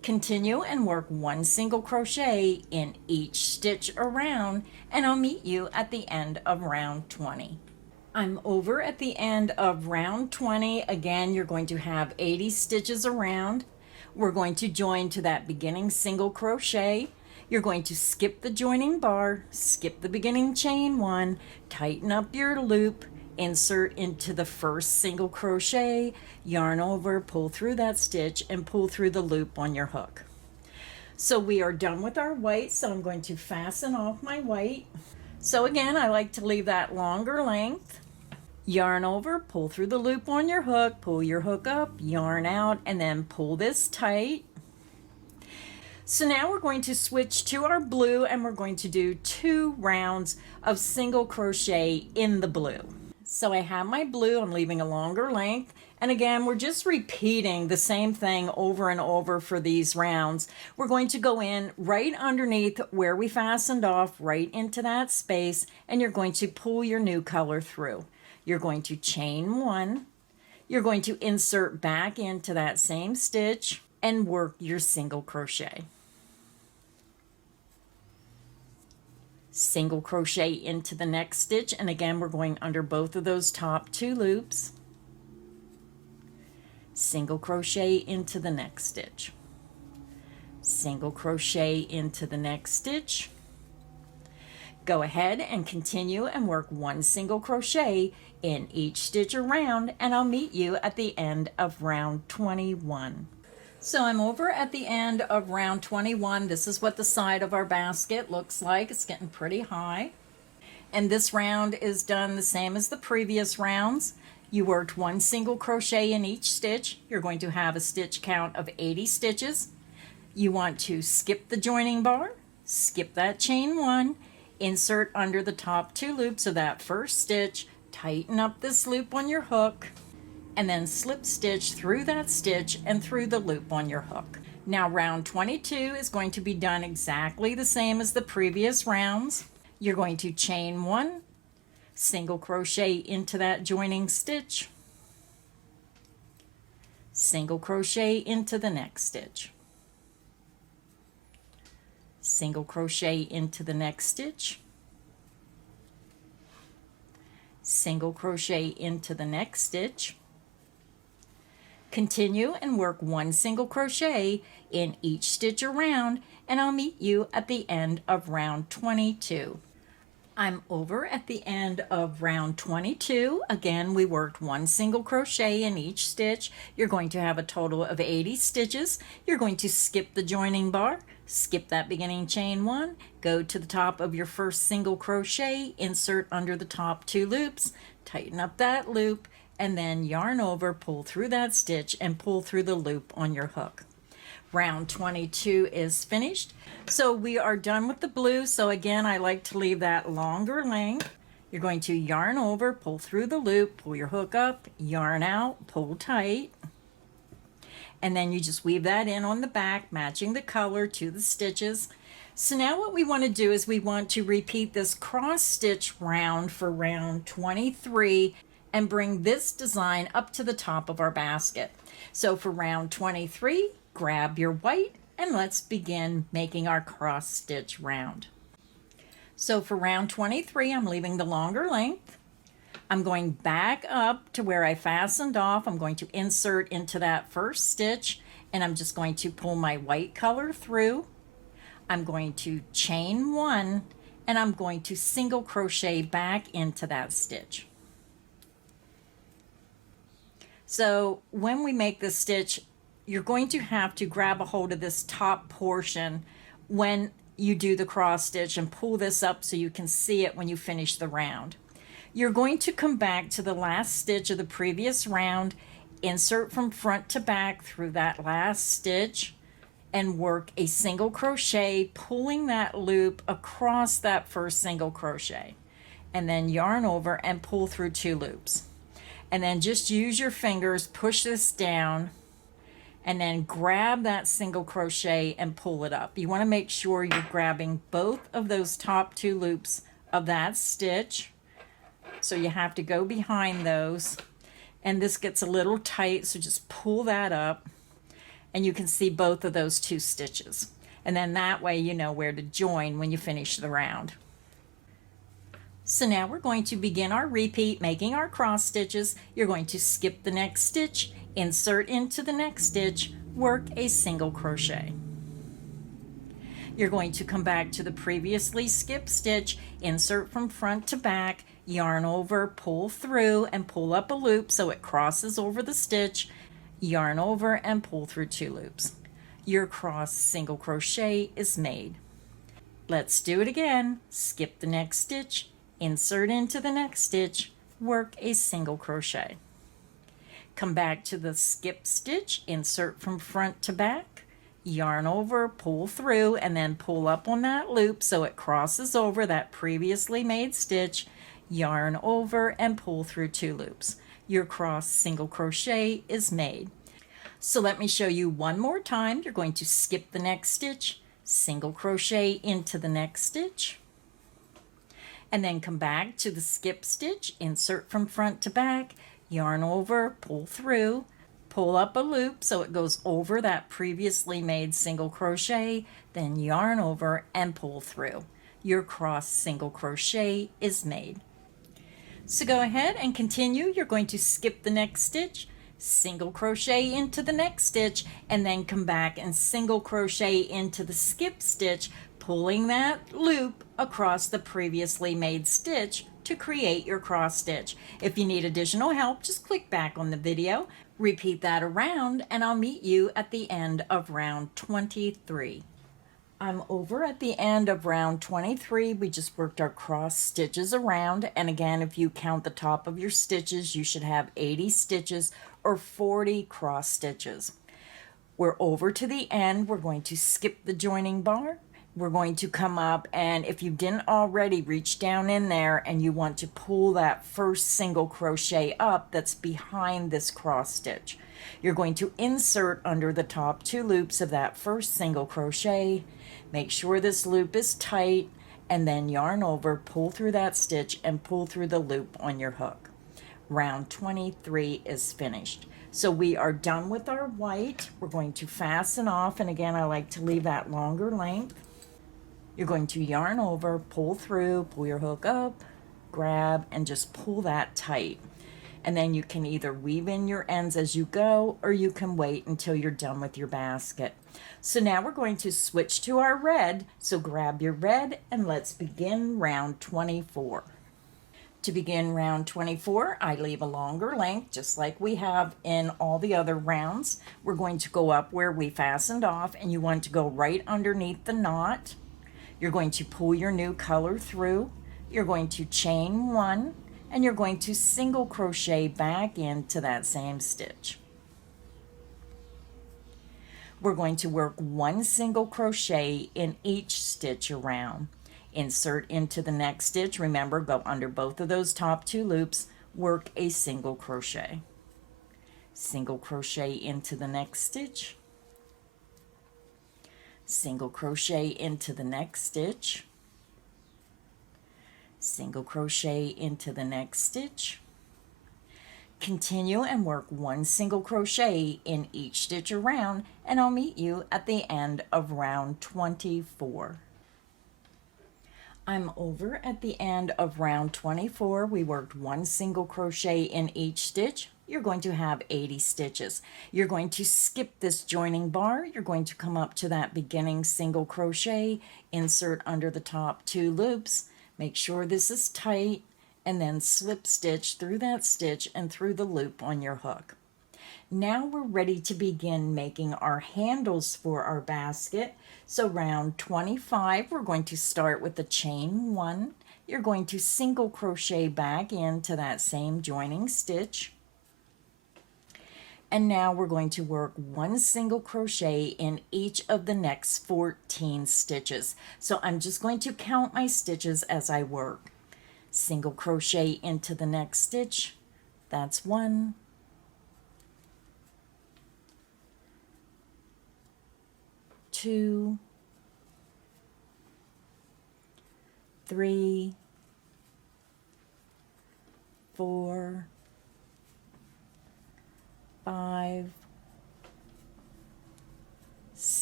Continue and work 1 single crochet in each stitch around, and I'll meet you at the end of round 20. I'm over at the end of round 20. Again, you're going to have 80 stitches around. We're going to join to that beginning single crochet. You're going to skip the joining bar, skip the beginning chain 1, tighten up your loop, insert into the first single crochet, yarn over, pull through that stitch, and pull through the loop on your hook. So we are done with our white, so I'm going to fasten off my white. So again, I like to leave that longer length. Yarn over, pull through the loop on your hook, pull your hook up, yarn out, and then pull this tight. So now we're going to switch to our blue, and we're going to do 2 rounds of single crochet in the blue. So I have my blue, I'm leaving a longer length, and again we're just repeating the same thing over and over for these rounds. We're going to go in right underneath where we fastened off, right into that space, and you're going to pull your new color through. You're going to chain 1, you're going to insert back into that same stitch and work your single crochet. Single crochet into the next stitch, and again we're going under both of those top 2 loops. Single crochet into the next stitch. Single crochet into the next stitch. Go ahead and continue and work 1 single crochet in each stitch around, and I'll meet you at the end of round 21. So I'm over at the end of round 21. This is what the side of our basket looks like. It's getting pretty high. And this round is done the same as the previous rounds. You worked 1 single crochet in each stitch. You're going to have a stitch count of 80 stitches. You want to skip the joining bar, skip that chain 1, insert under the top 2 loops of that first stitch, tighten up this loop on your hook, and then slip stitch through that stitch and through the loop on your hook. Now round 22 is going to be done exactly the same as the previous rounds. You're going to chain 1, single crochet into that joining stitch, single crochet into the next stitch, single crochet into the next stitch, single crochet into the next stitch. Continue and work 1 single crochet in each stitch around, and I'll meet you at the end of round 22. I'm over at the end of round 22. Again, we worked 1 single crochet in each stitch. You're going to have a total of 80 stitches. You're going to skip the joining bar, skip that beginning chain 1, go to the top of your first single crochet, insert under the top 2 loops, tighten up that loop, and then yarn over, pull through that stitch, and pull through the loop on your hook. Round 22 is finished. So we are done with the blue. So again, I like to leave that longer length. You're going to yarn over, pull through the loop, pull your hook up, yarn out, pull tight, and then you just weave that in on the back, matching the color to the stitches. So now what we want to do is we want to repeat this cross stitch round for round 23 and bring this design up to the top of our basket. So for round 23, grab your white and let's begin making our cross stitch round. So for round 23, I'm leaving the longer length. I'm going back up to where I fastened off. I'm going to insert into that first stitch, and I'm just going to pull my white color through. I'm going to chain 1, and I'm going to single crochet back into that stitch. So when we make this stitch, you're going to have to grab a hold of this top portion when you do the cross stitch and pull this up so you can see it when you finish the round. You're going to come back to the last stitch of the previous round, insert from front to back through that last stitch, and work a single crochet, pulling that loop across that first single crochet, and then yarn over and pull through 2 loops. And then just use your fingers, push this down, and then grab that single crochet and pull it up. You want to make sure you're grabbing both of those top 2 loops of that stitch. So you have to go behind those. And this gets a little tight, so just pull that up. and you can see both of those 2 stitches. And then that way you know where to join when you finish the round. So now we're going to begin our repeat, making our cross stitches. You're going to skip the next stitch, insert into the next stitch, work a single crochet. You're going to come back to the previously skipped stitch, insert from front to back, yarn over, pull through, and pull up a loop so it crosses over the stitch, yarn over and pull through 2 loops. Your cross single crochet is made. Let's do it again. Skip the next stitch, insert into the next stitch, work a single crochet. Come back to the skip stitch, insert from front to back, yarn over, pull through, and then pull up on that loop so it crosses over that previously made stitch, yarn over and pull through 2 loops. Your cross single crochet is made. So let me show you one more time. You're going to skip the next stitch, single crochet into the next stitch, and then come back to the skip stitch, insert from front to back, yarn over, pull through, pull up a loop so it goes over that previously made single crochet, then yarn over and pull through. Your cross single crochet is made. So go ahead and continue. You're going to skip the next stitch, single crochet into the next stitch, and then come back and single crochet into the skip stitch, pulling that loop across the previously made stitch to create your cross stitch. If you need additional help, just click back on the video, repeat that around, and I'll meet you at the end of round 23. I'm over at the end of round 23. We just worked our cross stitches around, and again, if you count the top of your stitches, you should have 80 stitches or 40 cross stitches. We're over to the end. We're going to skip the joining bar. We're going to come up, and if you didn't already, reach down in there and you want to pull that first single crochet up that's behind this cross stitch. You're going to insert under the top 2 loops of that first single crochet. Make sure this loop is tight, and then yarn over, pull through that stitch, and pull through the loop on your hook. Round 23 is finished. So we are done with our white. We're going to fasten off, and again, I like to leave that longer length. You're going to yarn over, pull through, pull your hook up, grab, and just pull that tight. And then you can either weave in your ends as you go, or you can wait until you're done with your basket. So now we're going to switch to our red. So grab your red and let's begin round 24. To begin round 24, I leave a longer length, just like we have in all the other rounds. We're going to go up where we fastened off, and you want to go right underneath the knot. You're going to pull your new color through. You're going to chain 1, and you're going to single crochet back into that same stitch. We're going to work 1 single crochet in each stitch around. Insert into the next stitch. Remember, go under both of those top 2 loops, work a single crochet. Single crochet into the next stitch. Single crochet into the next stitch. Single crochet into the next stitch. Continue and work 1 single crochet in each stitch around, and I'll meet you at the end of round 24. I'm over at the end of round 24. We worked 1 single crochet in each stitch. You're going to have 80 stitches. You're going to skip this joining bar. You're going to come up to that beginning single crochet, insert under the top 2 loops. Make sure this is tight, and then slip stitch through that stitch and through the loop on your hook. Now we're ready to begin making our handles for our basket. So round 25, we're going to start with the chain 1. You're going to single crochet back into that same joining stitch. And now we're going to work 1 single crochet in each of the next 14 stitches. So I'm just going to count my stitches as I work. Single crochet into the next stitch. That's 1. 2, 3, 4, 5,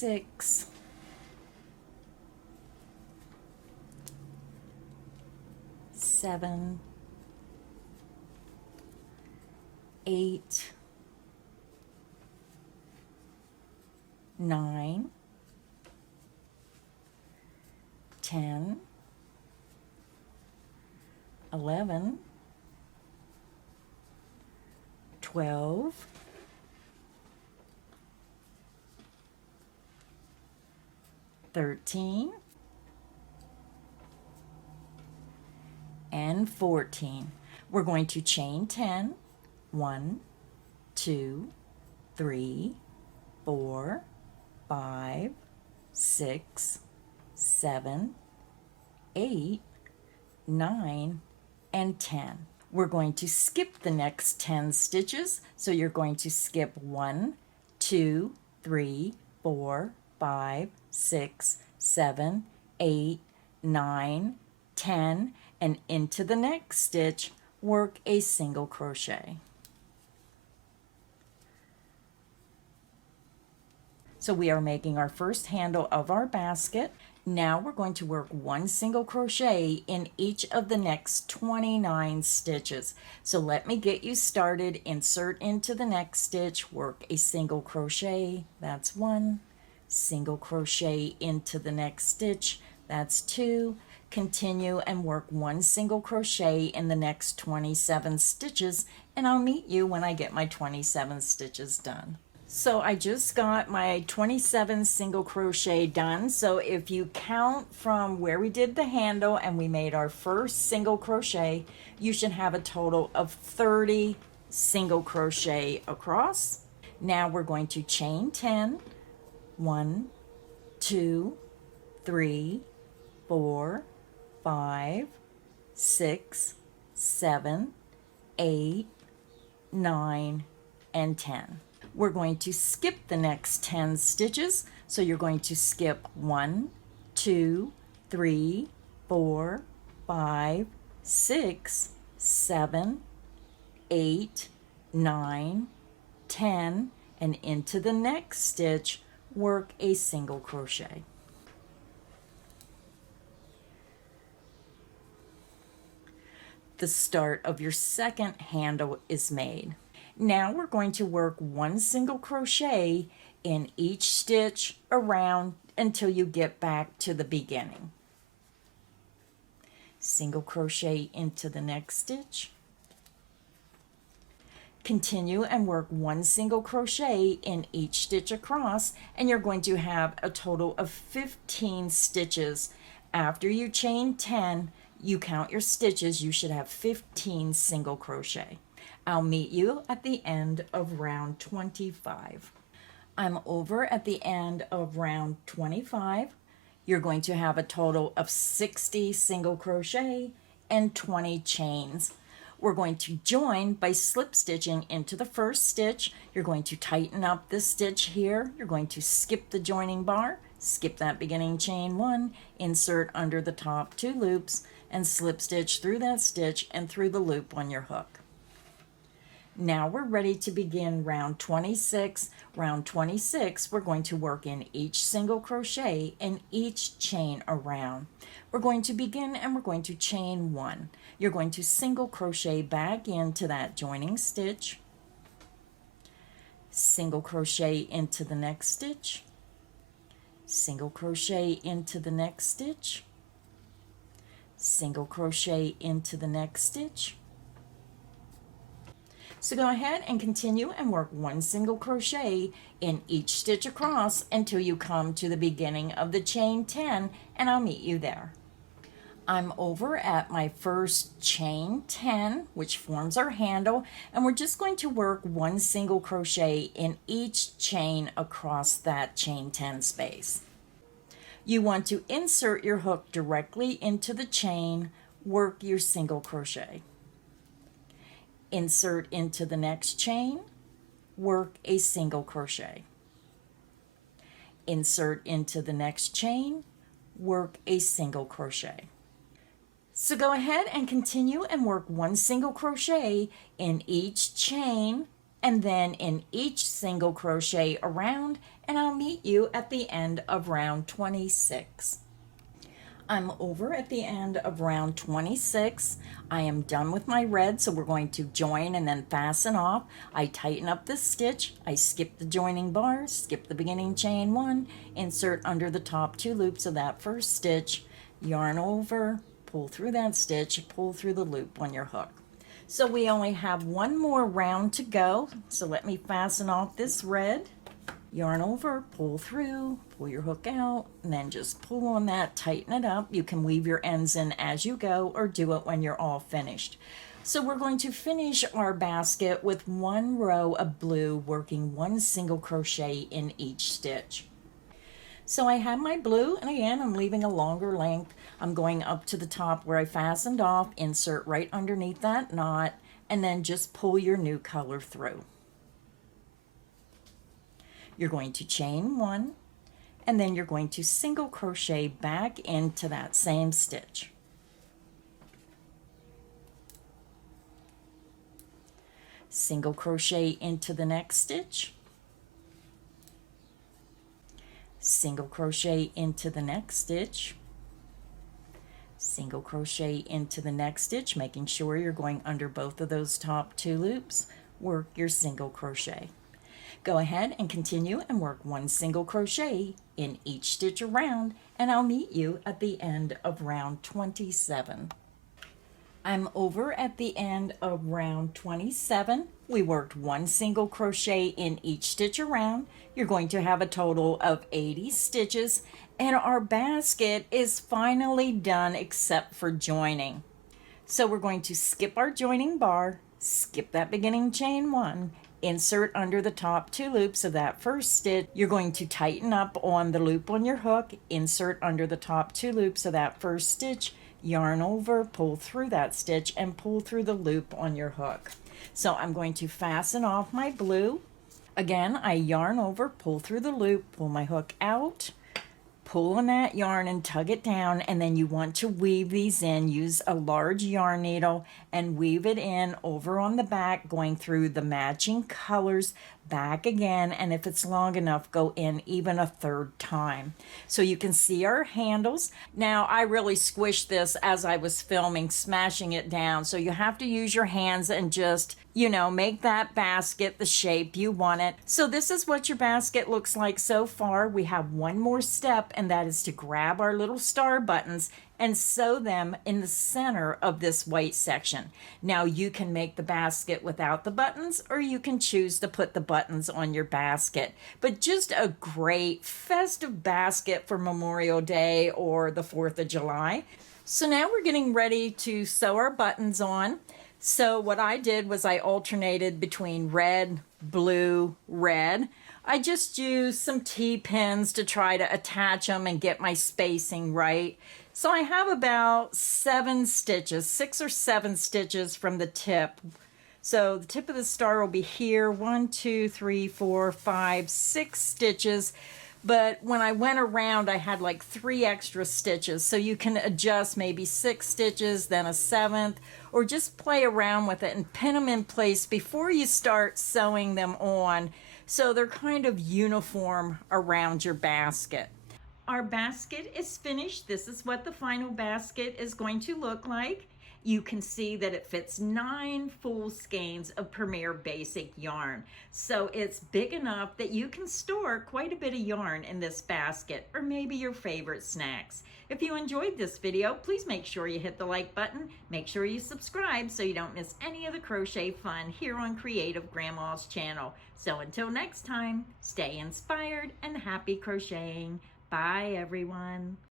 6, 7, 8, 9, 10, 11, 12, 13, and 14. We're going to chain 10. 1, 2, 3, 4, 5, 6, 7, 8, 9, and 10. We're going to skip the next 10 stitches, so you're going to skip 1, 2, 3, 4, 5, 6, 7, 8, 9, 10, and into the next stitch, work a single crochet. So we are making our first handle of our basket. Now we're going to work 1 single crochet in each of the next 29 stitches. So let me get you started. Insert into the next stitch, work a single crochet, that's 1. Single crochet into the next stitch, that's 2. Continue and work 1 single crochet in the next 27 stitches, and I'll meet you when I get my 27 stitches done. So I just got my 27 single crochet done. So if you count from where we did the handle and we made our first single crochet, you should have a total of 30 single crochet across. Now we're going to chain 10. 1, 2, 3, 4, 5, 6, 7, 8, 9, and 10. We're going to skip the next 10 stitches. So you're going to skip 1, 2, 3, 4, 5, 6, 7, 8, 9, 10, and into the next stitch, work a single crochet. The start of your second handle is made. Now we're going to work 1 single crochet in each stitch around until you get back to the beginning. Single crochet into the next stitch. Continue and work 1 single crochet in each stitch across, and you're going to have a total of 15 stitches. After you chain 10, you count your stitches, you should have 15 single crochet. I'll meet you at the end of round 25. I'm over at the end of round 25. You're going to have a total of 60 single crochet and 20 chains. We're going to join by slip stitching into the first stitch. You're going to tighten up this stitch here. You're going to skip the joining bar, skip that beginning chain 1, insert under the top 2 loops, and slip stitch through that stitch and through the loop on your hook. Now we're ready to begin round 26. Round 26, we're going to work in each single crochet and each chain around. We're going to begin and we're going to chain 1. You're going to single crochet back into that joining stitch, single crochet into the next stitch, single crochet into the next stitch, single crochet into the next stitch. So go ahead and continue and work 1 single crochet in each stitch across until you come to the beginning of the chain 10, and I'll meet you there. I'm over at my first chain 10, which forms our handle, and we're just going to work 1 single crochet in each chain across that chain 10 space. You want to insert your hook directly into the chain, work your single crochet. Insert into the next chain, work a single crochet. Insert into the next chain, work a single crochet. So go ahead and continue and work 1 single crochet in each chain and then in each single crochet around and I'll meet you at the end of round 26. I'm over at the end of round 26. I am done with my red, so we're going to join and then fasten off. I tighten up this stitch, I skip the joining bar, skip the beginning chain 1, insert under the top 2 loops of that first stitch, yarn over, pull through that stitch, pull through the loop on your hook. So we only have one more round to go, so let me fasten off this red. Yarn over, pull through, pull your hook out, and then just pull on that, tighten it up. You can weave your ends in as you go or do it when you're all finished. So we're going to finish our basket with one row of blue, working one single crochet in each stitch. So I have my blue, and again, I'm leaving a longer length. I'm going up to the top where I fastened off, insert right underneath that knot, and then just pull your new color through. You're going to chain 1, and then you're going to single crochet back into that same stitch. Single crochet into the next stitch. Single crochet into the next stitch. Single crochet into the next stitch, making sure you're going under both of those top 2 loops. Work your single crochet. Go ahead and continue and work one single crochet in each stitch around, and I'll meet you at the end of round 27. I'm over at the end of round 27. We worked one single crochet in each stitch around. You're going to have a total of 80 stitches, and our basket is finally done except for joining. So we're going to skip our joining bar, skip that beginning chain 1, insert under the top 2 loops of that first stitch. You're going to tighten up on the loop on your hook, insert under the top 2 loops of that first stitch, yarn over, pull through that stitch, and pull through the loop on your hook. So I'm going to fasten off my blue. Again, I yarn over, pull through the loop, pull my hook out, pull on that yarn and tug it down, and then you want to weave these in. Use a large yarn needle and weave it in over on the back, going through the matching colors, back again, and if it's long enough, go in even a 3rd time. So you can see our handles. Now, I really squished this as I was filming, smashing it down, so you have to use your hands and just, you know, make that basket the shape you want it. So this is what your basket looks like so far. We have one more step, and that is to grab our little star buttons and sew them in the center of this white section. Now you can make the basket without the buttons, or you can choose to put the buttons on your basket. But just a great festive basket for Memorial Day or the 4th of July. So now we're getting ready to sew our buttons on. So what I did was I alternated between red, blue, red. I just used some T-pins to try to attach them and get my spacing right. So I have about 7 stitches, 6 or 7 stitches from the tip. So the tip of the star will be here, 1, 2, 3, 4, 5, 6 stitches. But when I went around, I had like 3 extra stitches. So you can adjust maybe 6 stitches, then a 7th, or just play around with it and pin them in place before you start sewing them on, so they're kind of uniform around your basket. Our basket is finished. This is what the final basket is going to look like. You can see that it fits 9 full skeins of Premier Basic yarn. So it's big enough that you can store quite a bit of yarn in this basket, or maybe your favorite snacks. If you enjoyed this video, please make sure you hit the like button. Make sure you subscribe so you don't miss any of the crochet fun here on Creative Grandma's channel. So until next time, stay inspired and happy crocheting. Bye, everyone.